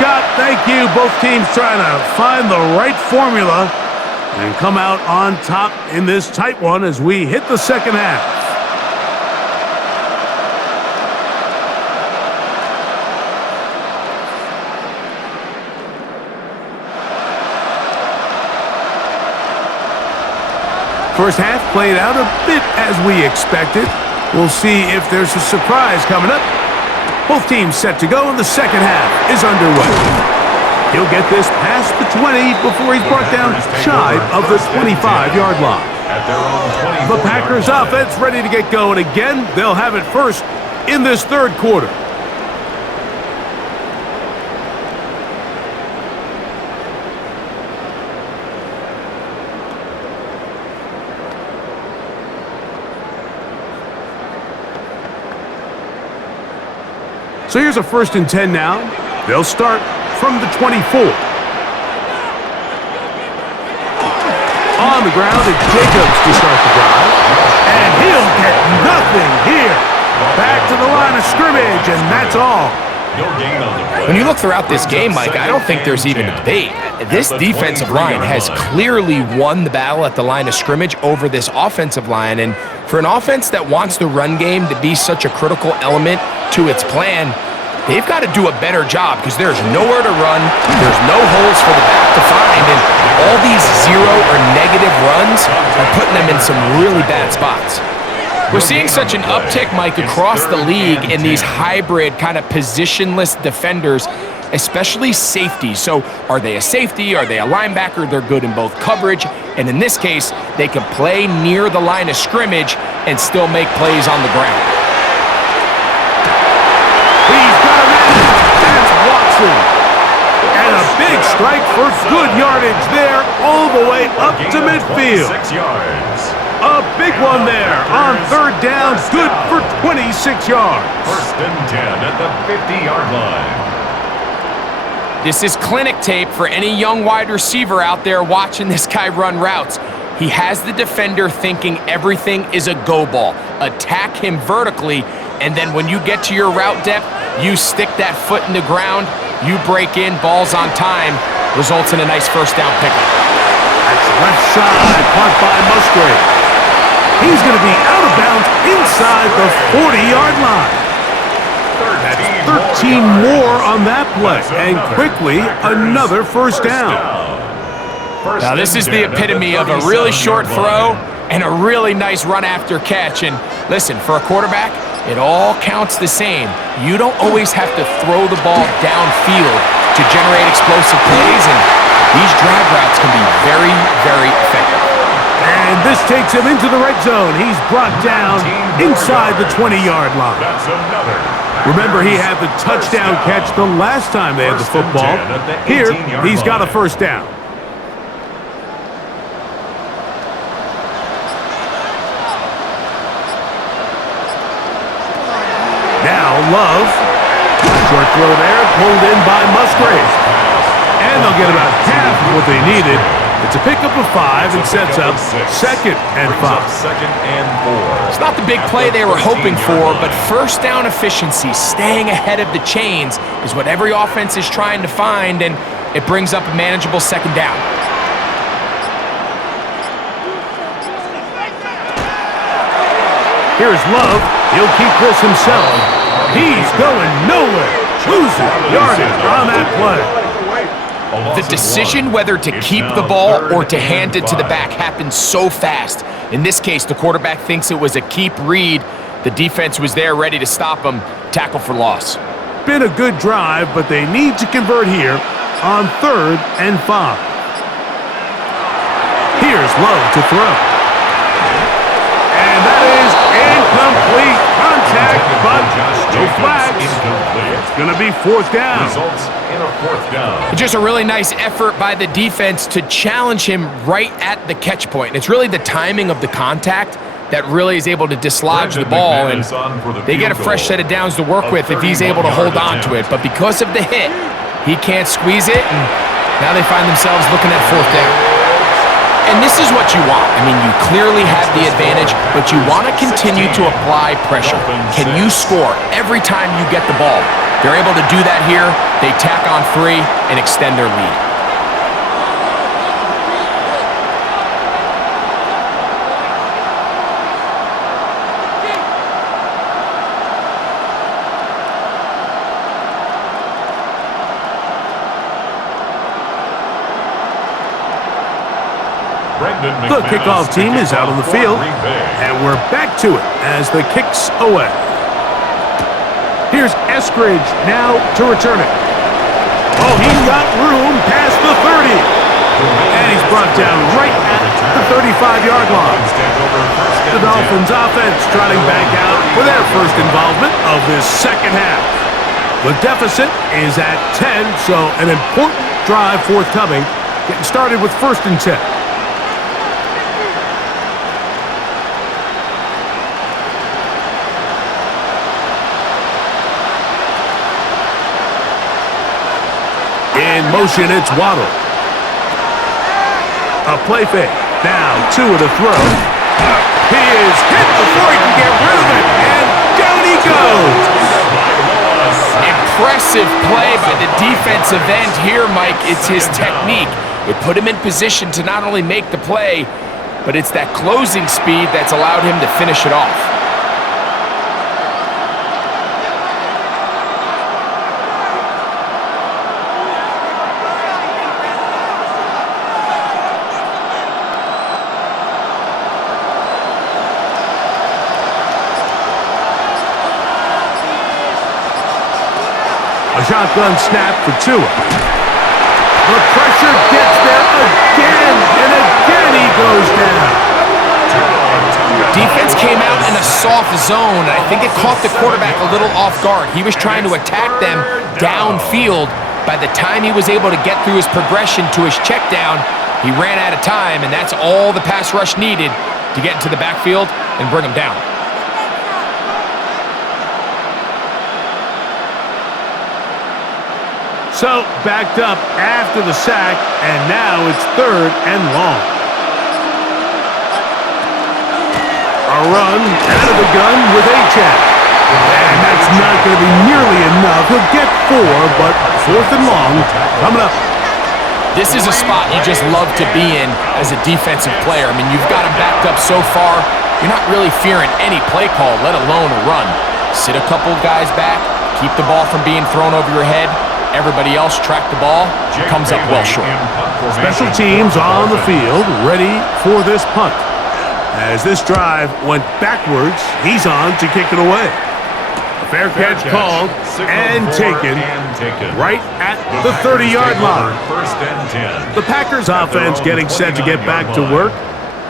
Scott, thank you. Both teams trying to find the right formula and come out on top in this tight one as we hit the second half. First half played out a bit as we expected. We'll see if there's a surprise coming up. Both teams set to go, and the second half is underway. He'll get this past the 20 before he's brought down shy of the 25-yard line. The Packers offense ready to get going again. They'll have it first in this 3rd quarter. So here's a 1st and 10 now. They'll start from the 24. On the ground, it's Jacobs to start the drive. And he'll get nothing here. Back to the line of scrimmage, and that's all. When you look throughout this game, Mike, I don't think there's even a debate. This defensive line has clearly won the battle at the line of scrimmage over this offensive line. And for an offense that wants the run game to be such a critical element to its plan, they've got to do a better job because there's nowhere to run, there's no holes for the back to find, and all these zero or negative runs are putting them in some really bad spots. We're seeing such an uptick, Mike, across the league in these hybrid kind of positionless defenders, especially safety. So are they a safety? Are they a linebacker? They're good in both coverage, and in this case, they can play near the line of scrimmage and still make plays on the ground. He's got a man. That's Watson. And a big strike for good yardage there all the way up to midfield. 6 yards. A big one there on third down, good for 26 yards. First and 10 at the 50-yard line. This is clinic tape for any young wide receiver out there watching this guy run routes. He has the defender thinking everything is a go ball. Attack him vertically, and then when you get to your route depth, you stick that foot in the ground, you break in, balls on time, results in a nice first down pickup. That's left side, caught by Musgrave. He's going to be out of bounds inside the 40-yard line. That's 13 more on that play, and quickly another first down. Now this is the epitome of a really short throw and a really nice run after catch. And listen, for a quarterback, it all counts the same. You don't always have to throw the ball downfield to generate explosive plays, and these drag routes can be very, very effective. And this takes him into the red zone. He's brought down inside the 20-yard line. That's another. Remember, he had the touchdown catch the last time they had the football. Here, he's got a first down. Now Love. Short throw there, pulled in by Musgrave. And they'll get about half of what they needed. It's a pickup of 5 and sets up second and 5. Second and 4. It's not the big play they were hoping for, but first down efficiency, staying ahead of the chains, is what every offense is trying to find, and it brings up a manageable second down. Here's Love. He'll keep this himself. He's going nowhere. Losing yardage on that play. The decision whether to keep the ball or to hand it to the back happens so fast. In this case, the quarterback thinks it was a keep read. The defense was there ready to stop him. Tackle for loss. Been a good drive, but they need to convert here on 3rd and 5. Here's Love to throw. And that is incomplete. Contact, but no flags. It's going to be 4th down. Results in a 4th down. Just a really nice effort by the defense to challenge him right at the catch point. It's really the timing of the contact that really is able to dislodge the ball, and they get a fresh set of downs to work with if he's able to hold on to it. But because of the hit, he can't squeeze it, and now they find themselves looking at 4th down. And this is what you want. I mean, you clearly have the advantage, but you want to continue to apply pressure. Can you score every time you get the ball? They're able to do that here. They tack on 3 and extend their lead. The kickoff team is out on the field, and we're back to it as the kick's away. Here's Eskridge now to return it. Oh, he's got room past the 30. And he's brought down right at the 35-yard line. The Dolphins offense trotting back out for their first involvement of this second half. The deficit is at 10, so an important drive forthcoming, getting started with 1st and 10. In motion, it's Waddle. A play fake. Now, 2 of the throw. He is hit before he can get rid of it, and down he goes. Impressive play by the defensive end here, Mike. It's his technique. It put him in position to not only make the play, but it's that closing speed that's allowed him to finish it off. A shotgun snap for Tua. The pressure gets there again, and again he goes down. Defense came out in a soft zone, and I think it caught the quarterback a little off guard. He was trying to attack them downfield. By the time he was able to get through his progression to his check down, he ran out of time, and that's all the pass rush needed to get into the backfield and bring him down. So, backed up after the sack, and now it's 3rd and long. A run out of the gun with A-Chat. And that's not going to be nearly enough. He'll get 4, but 4th and long coming up. This is a spot you just love to be in as a defensive player. I mean, you've got him backed up so far, you're not really fearing any play call, let alone a run. Sit a couple guys back, keep the ball from being thrown over your head. Everybody else track the ball, comes up well short. Special teams on the field, ready for this punt. As this drive went backwards, he's on to kick it away. A fair catch called and taken right at the 30-yard line. The Packers offense getting set to get back to work.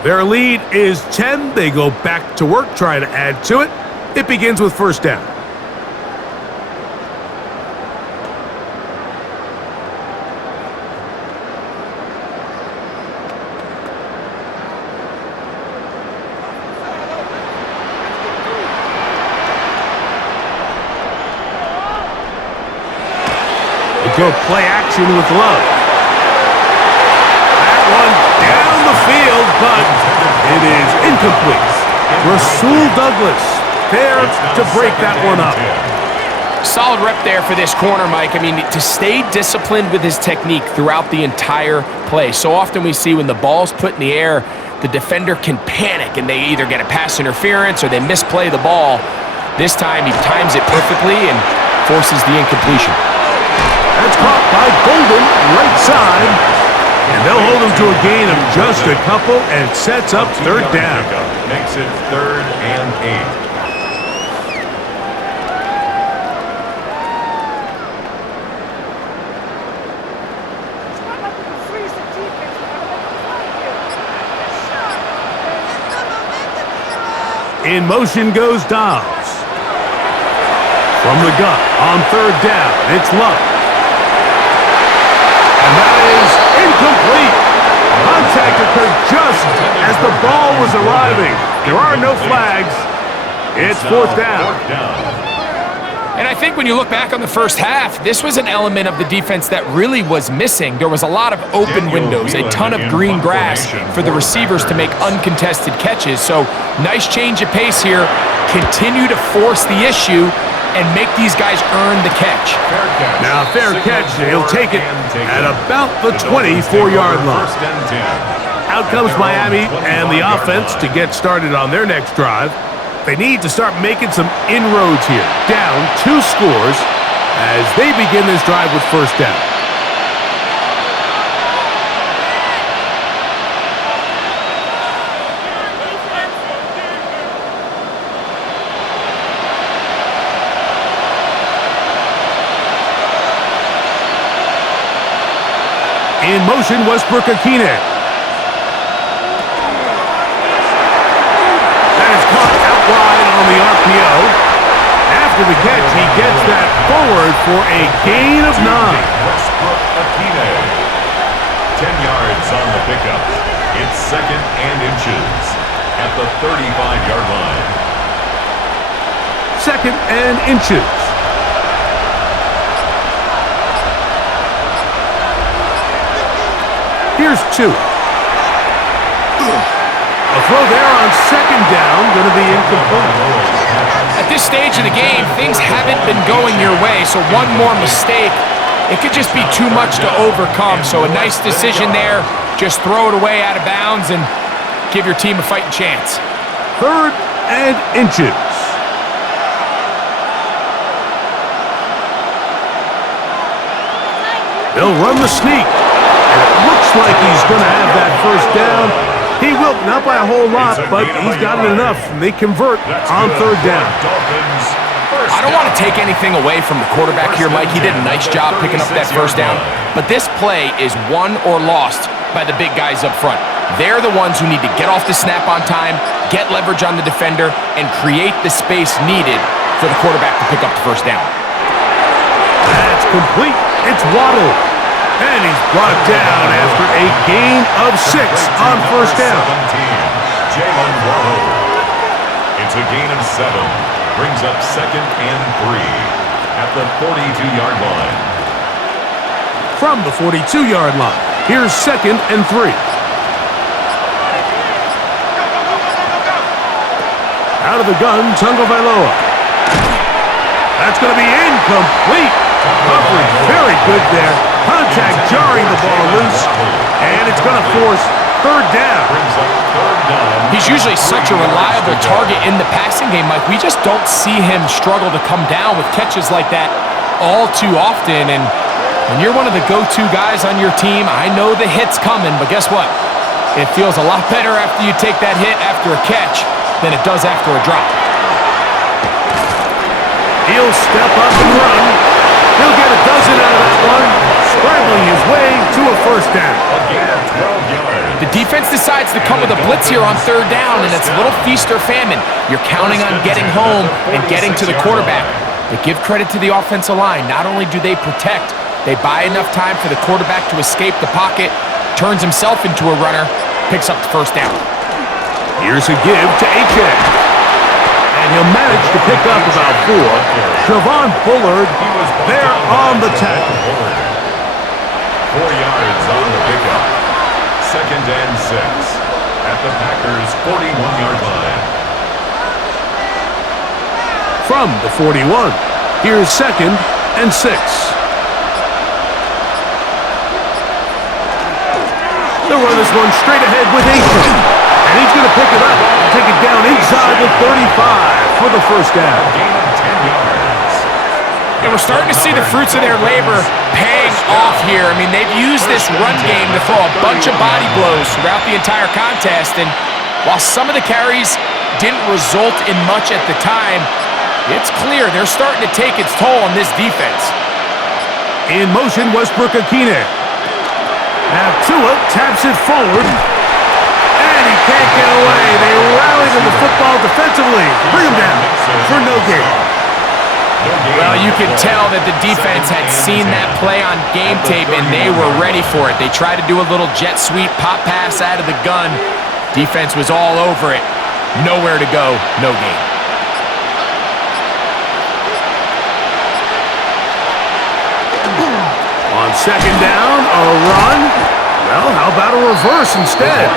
Their lead is 10. They go back to work, try to add to it. It begins with 1st down. Go play action with Love. That one down the field, but it is incomplete. Rasul Douglas there to break that one up. Solid rep there for this corner, Mike. I mean, to stay disciplined with his technique throughout the entire play. So often we see when the ball's put in the air, the defender can panic and they either get a pass interference or they misplay the ball. This time he times it perfectly and forces the incompletion. That's caught by Golden, right side. And they'll hold him to a gain of just a couple and sets up 3rd down. Makes it 3rd and 8. In motion goes Dobbs. From the gun on 3rd down, it's Love. And that is incomplete. Contact occurred just as the ball was arriving. There are no flags. It's 4th down. And I think when you look back on the first half, this was an element of the defense that really was missing. There was a lot of open windows, a ton of green grass for the receivers to make uncontested catches. So nice change of pace here. Continue to force the issue and make these guys earn the catch. Now, fair catch. He'll take it at about the 24-yard line. Out comes Miami and the offense to get started on their next drive. They need to start making some inroads here. Down 2 scores as they begin this drive with 1st down. In motion, Westbrook-Akine. That is caught out wide on the RPO. After the catch, he gets that forward for a gain of 9. Westbrook-Akine. 10 yards on the pickup. It's 2nd and inches at the 35-yard line. 2nd and inches. Here's 2. A throw there on 2nd down, going to be incomplete. At this stage of the game, things haven't been going your way, so one more mistake, it could just be too much to overcome. So a nice decision there. Just throw it away out of bounds and give your team a fighting chance. 3rd and inches. They'll run the sneak. And it looks like he's going to have that 1st down. He will, not by a whole lot, but he's got it enough. And they convert on 3rd down. Dolphins, 1st I don't want to take anything away from the quarterback here, Mike. He did a nice job picking up that first down. But this play is won or lost by the big guys up front. They're the ones who need to get off the snap on time, get leverage on the defender, and create the space needed for the quarterback to pick up the first down. That's complete. It's Waddle. And he's brought down after a gain of 6 on first down. Jalen Waddle. It's a gain of 7. Brings up 2nd and 3 at the 42-yard line. From the 42-yard line, here's 2nd and 3. Out of the gun, Tagovailoa. That's going to be incomplete. Coverage very good there. Contact jarring the ball loose. And it's going to force 3rd down. He's usually such a reliable target in the passing game, Mike. We just don't see him struggle to come down with catches like that all too often. And when you're one of the go-to guys on your team, I know the hit's coming, but guess what? It feels a lot better after you take that hit after a catch than it does after a drop. He'll step up and run. He'll get a dozen out of that one, scrambling his way to a first down. The defense decides to come with a blitz here on 3rd down, and it's a little feast or famine. You're counting on getting home and getting to the quarterback. But give credit to the offensive line. Not only do they protect, they buy enough time for the quarterback to escape the pocket, turns himself into a runner, picks up the first down. Here's a give to H.A. And he'll manage to pick up about 4. Javon Bullard there on the tackle. 4 yards on the pickup. 2nd and 6 at the Packers' 41-yard line. From the 41, here's 2nd and 6. They'll run this one straight ahead with Aiken. And he's going to pick it up and take it down inside the 35 for the first down. Gain of 10 yards. And we're starting to see the fruits of their labor paying off here. I mean, they've used this run game to throw a bunch of body blows throughout the entire contest. And while some of the carries didn't result in much at the time, it's clear they're starting to take its toll on this defense. In motion, Westbrook-Akine. Now Tua taps it forward. And he can't get away. They rallied in the football defensively. Bring him down for no gain. Well, you can tell that the defense had seen that play on game tape, and they were ready for it. They tried to do a little jet sweep pop pass out of the gun. Defense was all over it. Nowhere to go, no gain. On 2nd down, a run. Well, how about a reverse instead?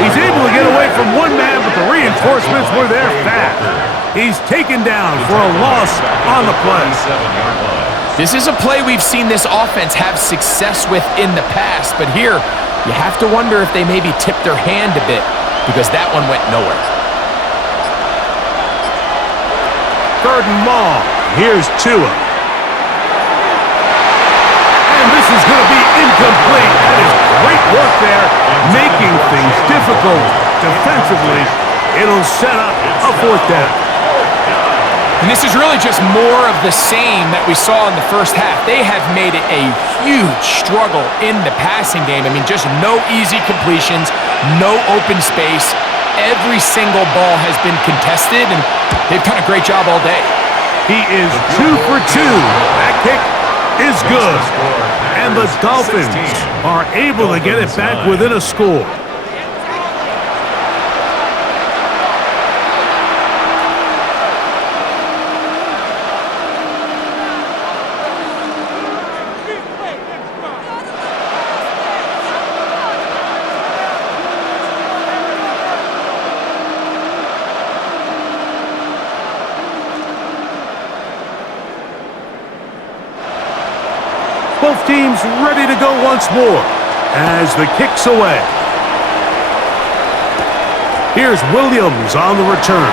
He's able to get away from one man, but the reinforcements were there fast. He's taken down for a loss on the play. This is a play we've seen this offense have success with in the past, but here you have to wonder if they maybe tipped their hand a bit because that one went nowhere. 3rd and long. Here's Tua. And this is going to be incomplete. That is great work there, making things difficult defensively. It'll set up a 4th down. And this is really just more of the same that we saw in the first half. They have made it a huge struggle in the passing game. I mean, just no easy completions, no open space. Every single ball has been contested, and they've done a great job all day. He is 2 for 2. That kick is good. And the Dolphins are able to get it back within a score. Both teams ready to go once more as the kick's away. Here's Williams on the return.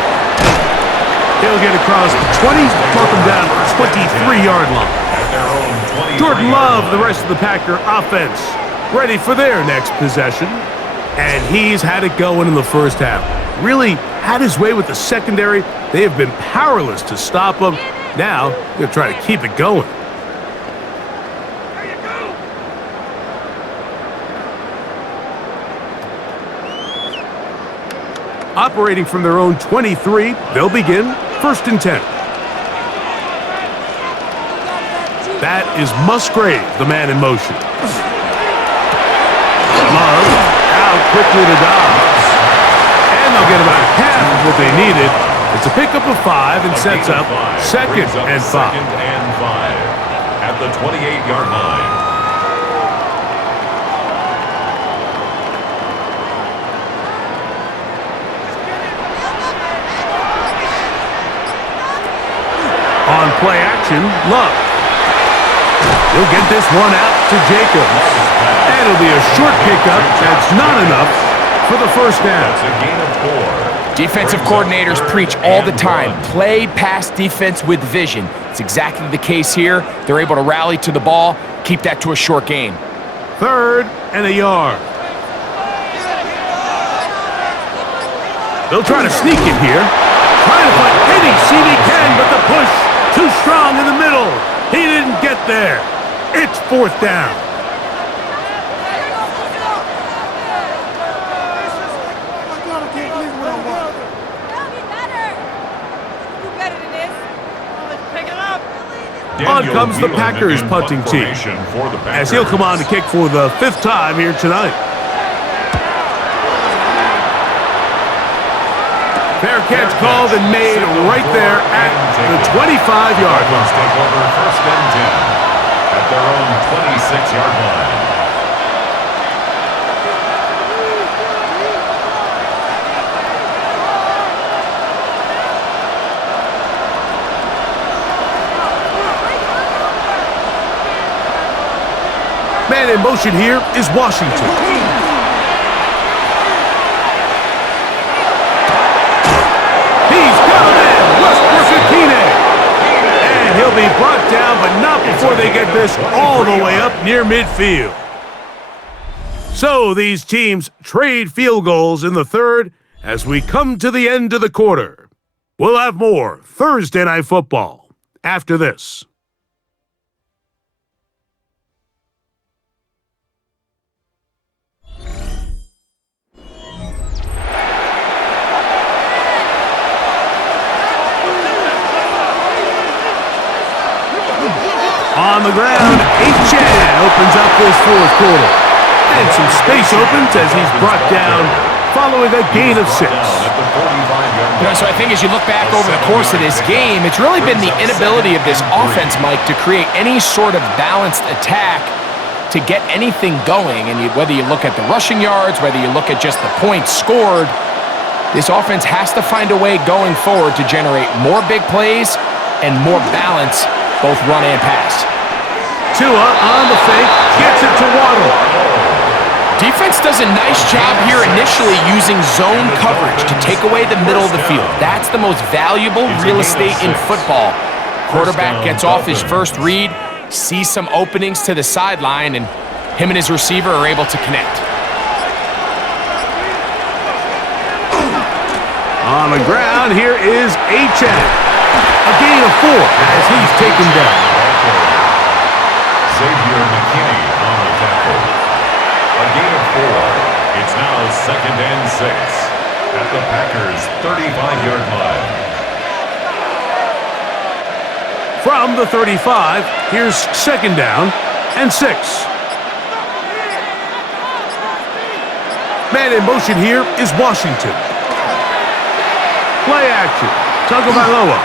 He'll get across the 20, mark him down to the 23-yard line. Jordan Love, the rest of the Packer offense, ready for their next possession. And he's had it going in the first half. Really had his way with the secondary. They have been powerless to stop him. Now, they'll try to keep it going. Operating from their own 23, they'll begin 1st and 10. That is Musgrave, the man in motion. Love, out quickly to Dobbs. And they'll get about half of what they needed. It's a pickup of 5 and sets up 2nd and 5. Second and 5 at the 28-yard line. On play action, Love. He'll get this one out to Jacobs. And it'll be a short pickup that's not enough for the first down. That's a gain of 4. Defensive coordinators preach all the time, play pass defense with vision. It's exactly the case here. They're able to rally to the ball, keep that to a short gain. 3rd and a yard. They'll try to sneak it here. Trying to find any seam he can, but the push too strong in the middle. He didn't get there. It's 4th down. On comes the Packers punting team, as he'll come on to kick for the 5th time here tonight. Fair catch called and made right there at the 25-yard line. Take over 1st and 10 at their own 26-yard line. Man in motion here is Washington. He's got him in. Westbrook-Akine. And he'll be brought down, but not before they get this all the way up near midfield. So these teams trade field goals in the 3rd as we come to the end of the quarter. We'll have more Thursday Night Football after this. On the ground, Achan opens up this 4th quarter. And some space opens as he's brought down following a gain of 6. So I think as you look back over the course of this game, it's really been the inability of this offense, Mike, to create any sort of balanced attack to get anything going. And whether you look at the rushing yards, whether you look at just the points scored, this offense has to find a way going forward to generate more big plays and more balance, both run and pass. Tua on the fake, gets it to Waddle. Defense does a nice job here initially using zone coverage to take away the middle of the field. That's the most valuable real estate in football. Quarterback gets off his first read, sees some openings to the sideline, and him and his receiver are able to connect. On the ground, here is Achan. A gain of 4 as he's taken down. Xavier McKinney on the tackle. A gain of 4. It's now 2nd and 6 at the Packers' 35-yard line. From the 35, here's 2nd down and 6. Man in motion here is Washington. Play action. Tagovailoa.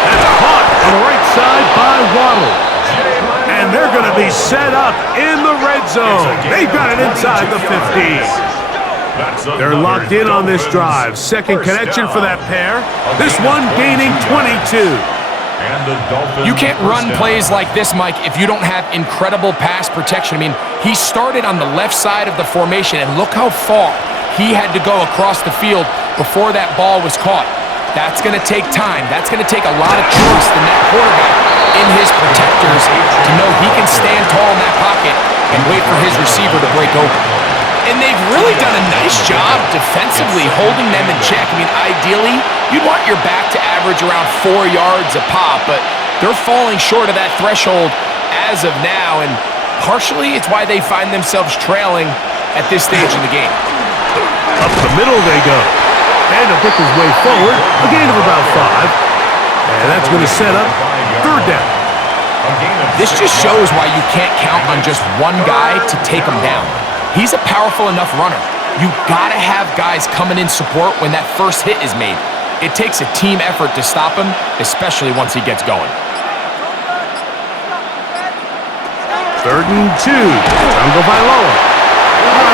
That's caught on the right side by Waddle. And they're going to be set up in the red zone. They've got it inside the 15. They're locked in on this drive. 2nd connection for that pair. This one gaining 22. You can't run plays like this, Mike, if you don't have incredible pass protection. I mean, he started on the left side of the formation, and look how far he had to go across the field before that ball was caught. That's going to take time. That's going to take a lot of trust in that quarterback, in his protectors, to know he can stand tall in that pocket and wait for his receiver to break open. And they've really done a nice job defensively holding them in check. I mean, ideally, you'd want your back to average around 4 yards a pop, but they're falling short of that threshold as of now, and partially it's why they find themselves trailing at this stage in the game. Up the middle they go. And he'll pick his way forward, a gain of about 5. And that's going to set up third down. This just shows why you can't count on just one guy to take him down. He's a powerful enough runner. You gotta have guys coming in support when that first hit is made. It takes a team effort to stop him, especially once he gets going. 3rd and 2. Jungle by Loa.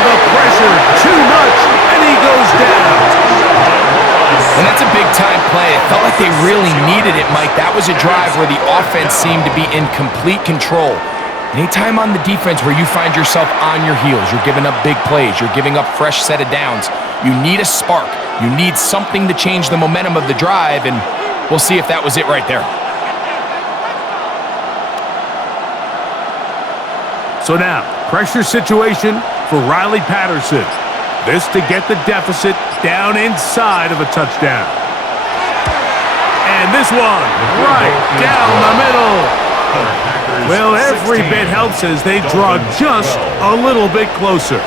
The pressure, too much, and he goes down. And that's a big-time play. It felt like they really needed it, Mike. That was a drive where the offense seemed to be in complete control. Anytime on the defense where you find yourself on your heels, you're giving up big plays, you're giving up fresh set of downs, you need a spark. You need something to change the momentum of the drive, and we'll see if that was it right there. So now, pressure situation for Riley Patterson. This to get the deficit down inside of a touchdown. And this one, right down the middle. Well, every bit helps as they draw just a little bit closer.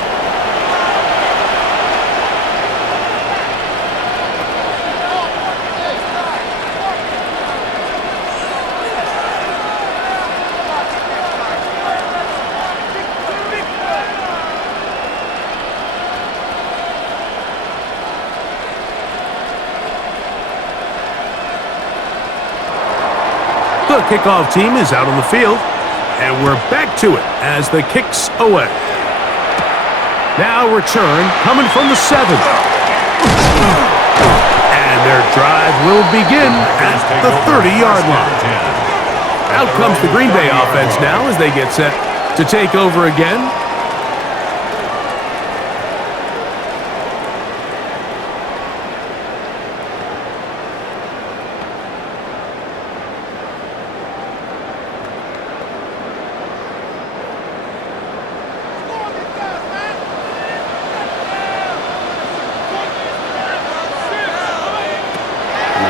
The kickoff team is out on the field, and we're back to it as the kick's away. Now return coming from the 7. And their drive will begin at the 30-yard line. Out comes the Green Bay offense now as they get set to take over again.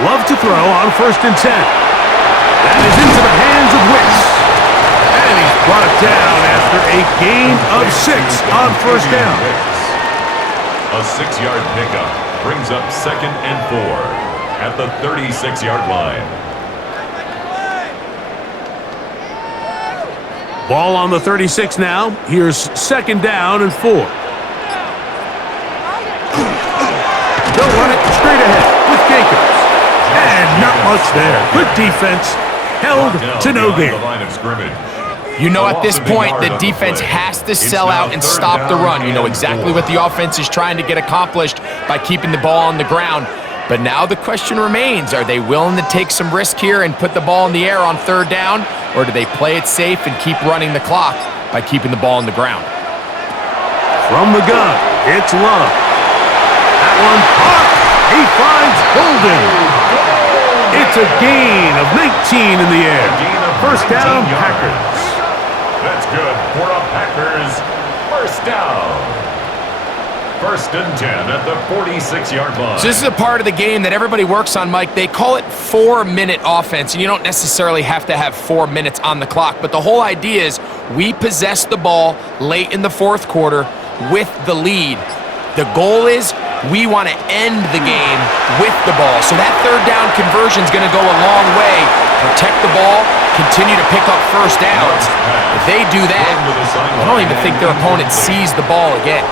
Love to throw on 1st and 10. That is into the hands of Wicks. And he's brought down after a gain of 6 on 1st down. A 6-yard pickup brings up 2nd and 4 at the 36-yard line. Ball on the 36 now. Here's 2nd down and 4. They'll run it straight ahead with Jacobs. And not much there. Good defense. Held to no gain. You know at this point the defense has to sell out and stop the run. You know exactly what the offense is trying to get accomplished by keeping the ball on the ground. But now the question remains, are they willing to take some risk here and put the ball in the air on 3rd down? Or do they play it safe and keep running the clock by keeping the ball on the ground? From the gun, it's Love. That one caught. He finds Golden. It's a gain of 19 in the air. 1st down, Packers. That's good for a Packers 1st down. 1st and 10 at the 46-yard line. So this is a part of the game that everybody works on, Mike. They call it 4-minute offense, and you don't necessarily have to have 4 minutes on the clock. But the whole idea is we possess the ball late in the 4th quarter with the lead. The goal is we want to end the game with the ball. So that 3rd down conversion is going to go a long way. Protect the ball, continue to pick up 1st downs. If they do that, I don't even think their opponent sees the ball again.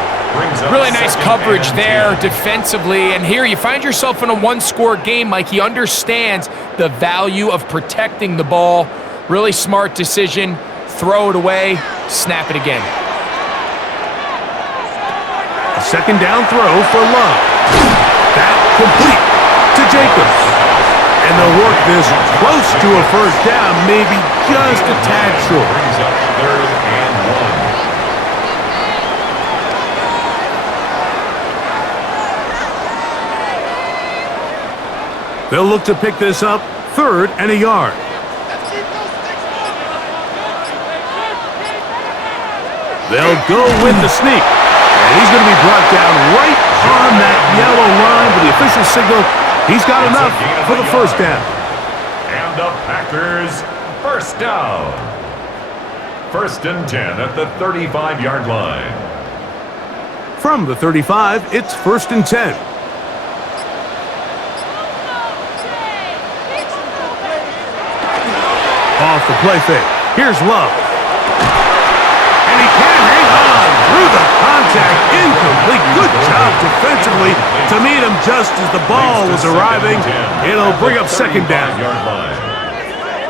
Really nice coverage there defensively. And here you find yourself in a 1-score game, Mike. He understands the value of protecting the ball. Really smart decision. Throw it away, snap it again. A 2nd down throw for Love. That complete to Jacobs. And they'll work this close to a 1st down, maybe just a tad short. Brings up 3rd and 1. They'll look to pick this up 3rd and a yard. They'll go with the sneak. And he's going to be brought down right on that yellow line with the official signal. He's got enough for the first down. And the Packers first down. 1st and 10 at the 35-yard line. From the 35, it's 1st and 10. Off the play fake. Here's Love. And he can't hang on through the contact. Incomplete. Good job defensively to meet him just as the ball was arriving. It'll bring up 2nd down.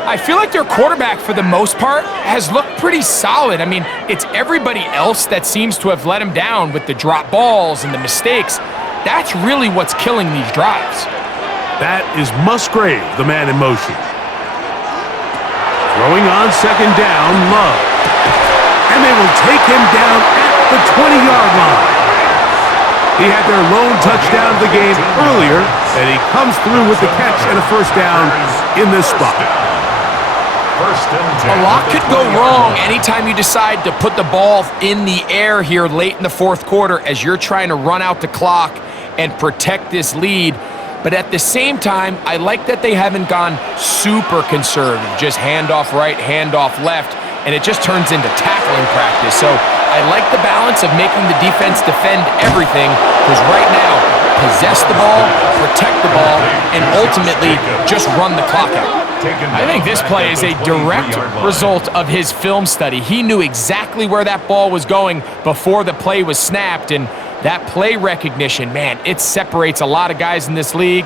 I feel like their quarterback, for the most part, has looked pretty solid. I mean, it's everybody else that seems to have let him down with the drop balls and the mistakes. That's really what's killing these drives. That is Musgrave, the man in motion. Throwing on 2nd down, Love. And they will take him down at the 20-yard line. He had their lone touchdown of the game earlier, and he comes through with the catch and a 1st down in this spot. A lot could go wrong anytime you decide to put the ball in the air here late in the 4th quarter as you're trying to run out the clock and protect this lead. But at the same time, I like that they haven't gone super conservative, just handoff right, handoff left, and it just turns into tackling practice. So I like the balance of making the defense defend everything, because right now, possess the ball, protect the ball, and ultimately just run the clock out. I think this play is a direct result of his film study. He knew exactly where that ball was going before the play was snapped, and that play recognition, man, it separates a lot of guys in this league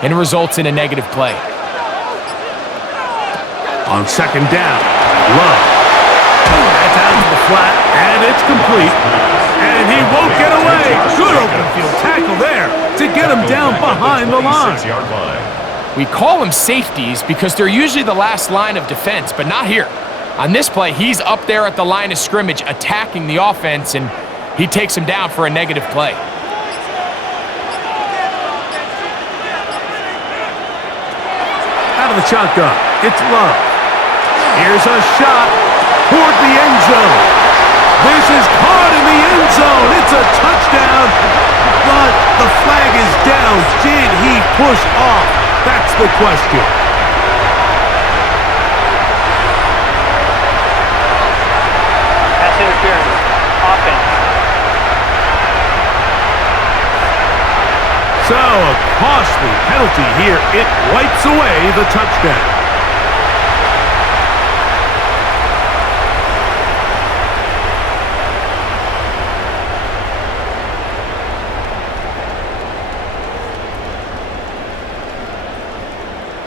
and results in a negative play. On 2nd down, Love. That's out to the flat, and it's complete. And he won't get away. Good open field tackle there to get him down behind the line. We call them safeties because they're usually the last line of defense, but not here. On this play, he's up there at the line of scrimmage attacking the offense, and he takes him down for a negative play. Out of the shotgun, it's Love. Here's a shot toward the end zone. This is caught in the end zone. It's a touchdown, but the flag is down. Did he push off? That's the question. Pass interference. Offense. So, a costly penalty here. It wipes away the touchdown.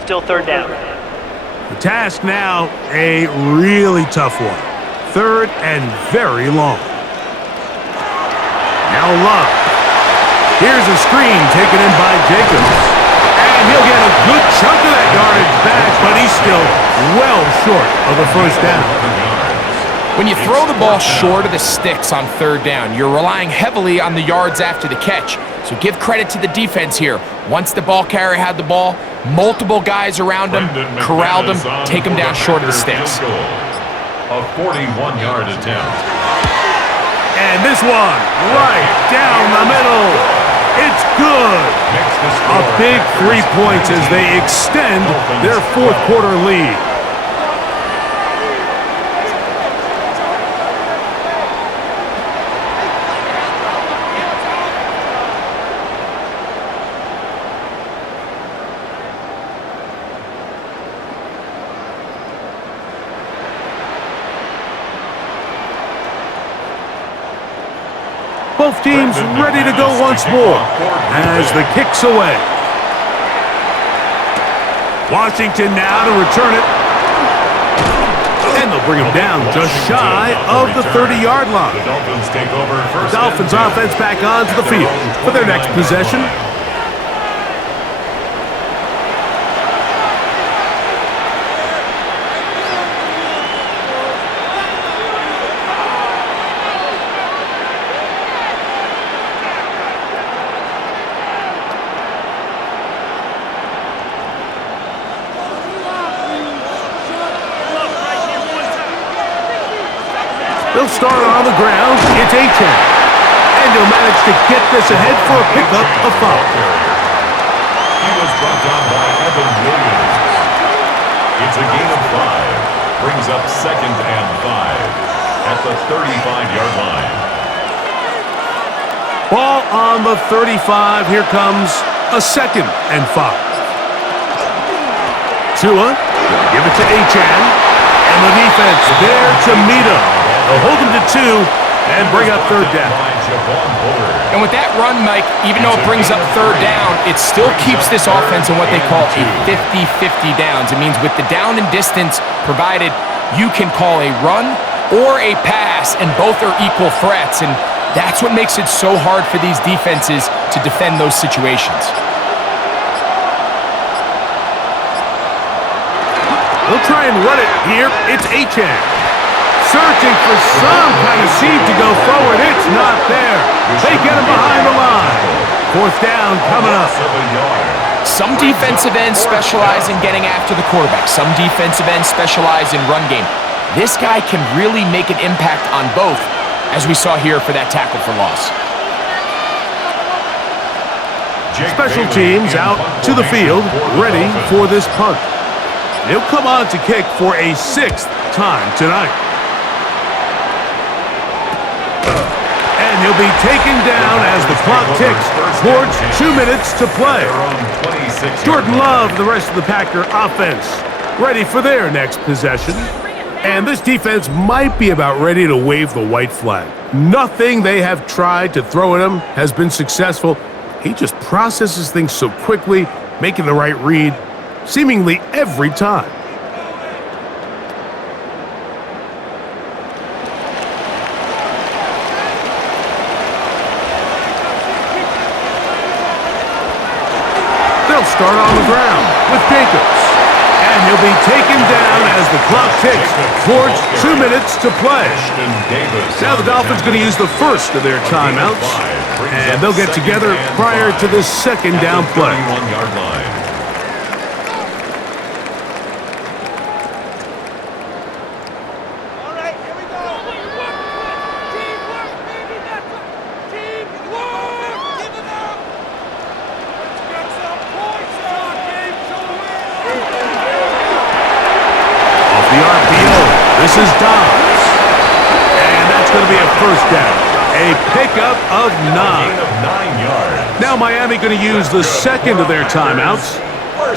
Still 3rd down. The task now, a really tough one. 3rd and very long. Now Love. Here's a screen taken in by Jacobs. And he'll get a good chunk of that yardage back, but he's still well short of the 1st down. When you throw the ball short of the sticks on 3rd down, you're relying heavily on the yards after the catch. So give credit to the defense here. Once the ball carrier had the ball, multiple guys around him, corralled him, take him down short of the sticks. A 41-yard attempt. And this one, right down the middle. It's good. A big 3 points as they extend their 4th quarter lead. Both teams ready to go once more as the kick's away. Washington now to return it. And they'll bring him down just shy of the 30-yard line. The Dolphins take over first. The Dolphins offense back onto the field for their next possession. They'll start on the ground. It's Achane. And he'll manage to get this ahead for a pickup of 5. He was brought down by Evan Williams. It's a gain of 5. Brings up 2nd and 5 at the 35-yard line. Ball on the 35. Here comes a 2nd and 5. Tua, gonna give it to Achane. And the defense there to meet him. They'll hold him to 2 and bring up 3rd down. And with that run, Mike, even though it brings up 3rd down, it still keeps this offense in what they call a 50-50 downs. It means with the down and distance provided, you can call a run or a pass, and both are equal threats. And that's what makes it so hard for these defenses to defend those situations. They'll try and run it here. It's Achane. Searching for some kind of seed to go forward. It's not there. They get him behind the line. 4th down coming up. Some defensive ends specialize in getting after the quarterback. Some defensive ends specialize in run game. This guy can really make an impact on both, as we saw here for that tackle for loss. Special teams out to the field, ready for this punt. He'll come on to kick for a 6th time tonight. And he'll be taken down as the clock ticks towards 2 minutes to play. Jordan Love, the rest of the Packer offense, ready for their next possession. And this defense might be about ready to wave the white flag. Nothing they have tried to throw at him has been successful. He just processes things so quickly, making the right read seemingly every time. They'll start on the ground with Jacobs. And he'll be taken down as the clock ticks towards 2 minutes to play. Now the Dolphins going to use the first of their timeouts, and they'll get together prior to this 2nd down play. This is Dobbs, and that's going to be a 1st down. A pickup of 9. Now Miami going to use the 2nd of their timeouts.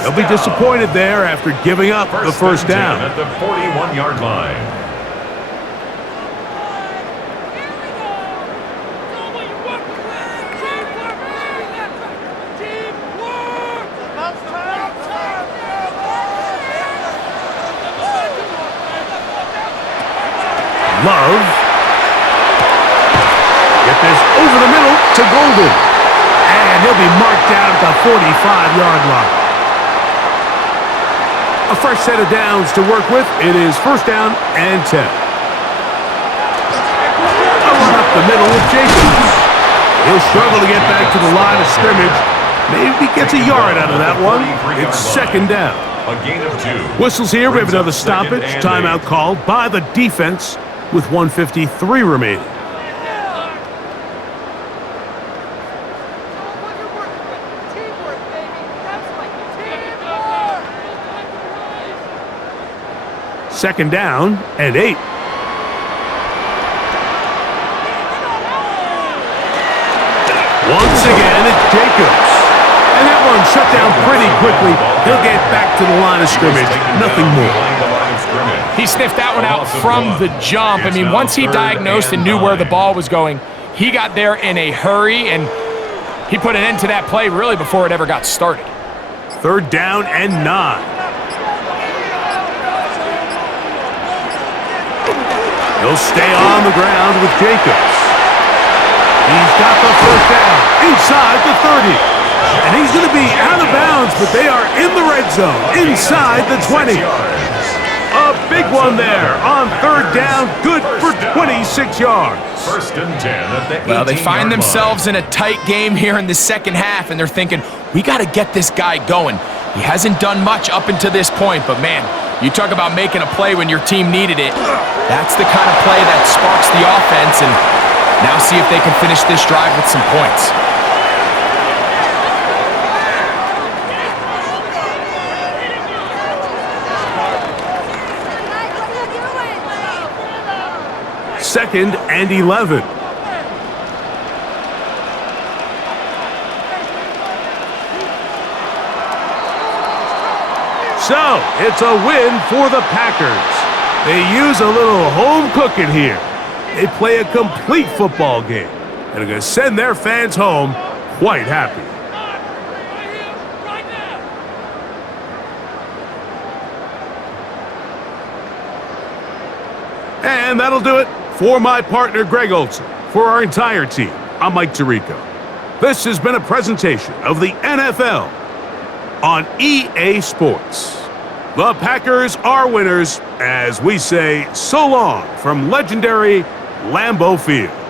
They'll be disappointed there after giving up the 1st down. At the 41-yard line. Love. Get this over the middle to Golden. And he'll be marked down at the 45-yard line. A fresh set of downs to work with. It is 1st down and 10. A run up the middle with Jacobs. He'll struggle to get back to the line of scrimmage. Maybe gets a yard out of that one. It's 2nd down. A gain of 2. Whistles here. We have another stoppage. Timeout called by the defense with 1:53 remaining. Second down and 8. Once again, it's Jacobs. And that one shut down pretty quickly. He'll get back to the line of scrimmage. Nothing more. He sniffed that one out from the jump. I mean, once he diagnosed and knew where the ball was going, he got there in a hurry, and he put an end to that play really before it ever got started. 3rd down and 9. He'll stay on the ground with Jacobs. He's got the 1st down inside the 30. And he's going to be out of bounds, but they are in the red zone inside the 20. A big one there on 3rd down, good for 26 yards. 1st and 10 at the 18-yard line. Well, they find themselves in a tight game here in the 2nd half, and they're thinking, we got to get this guy going. He hasn't done much up until this point, but man, you talk about making a play when your team needed it. That's the kind of play that sparks the offense, and Now see if they can finish this drive with some points. Second and 11. So, it's a win for the Packers. They use a little home cooking here. They play a complete football game and are going to send their fans home quite happy. And that'll do it for my partner, Greg Olson. For our entire team, I'm Mike Tirico. This has been a presentation of the NFL on EA Sports. The Packers are winners as we say so long from legendary Lambeau Field.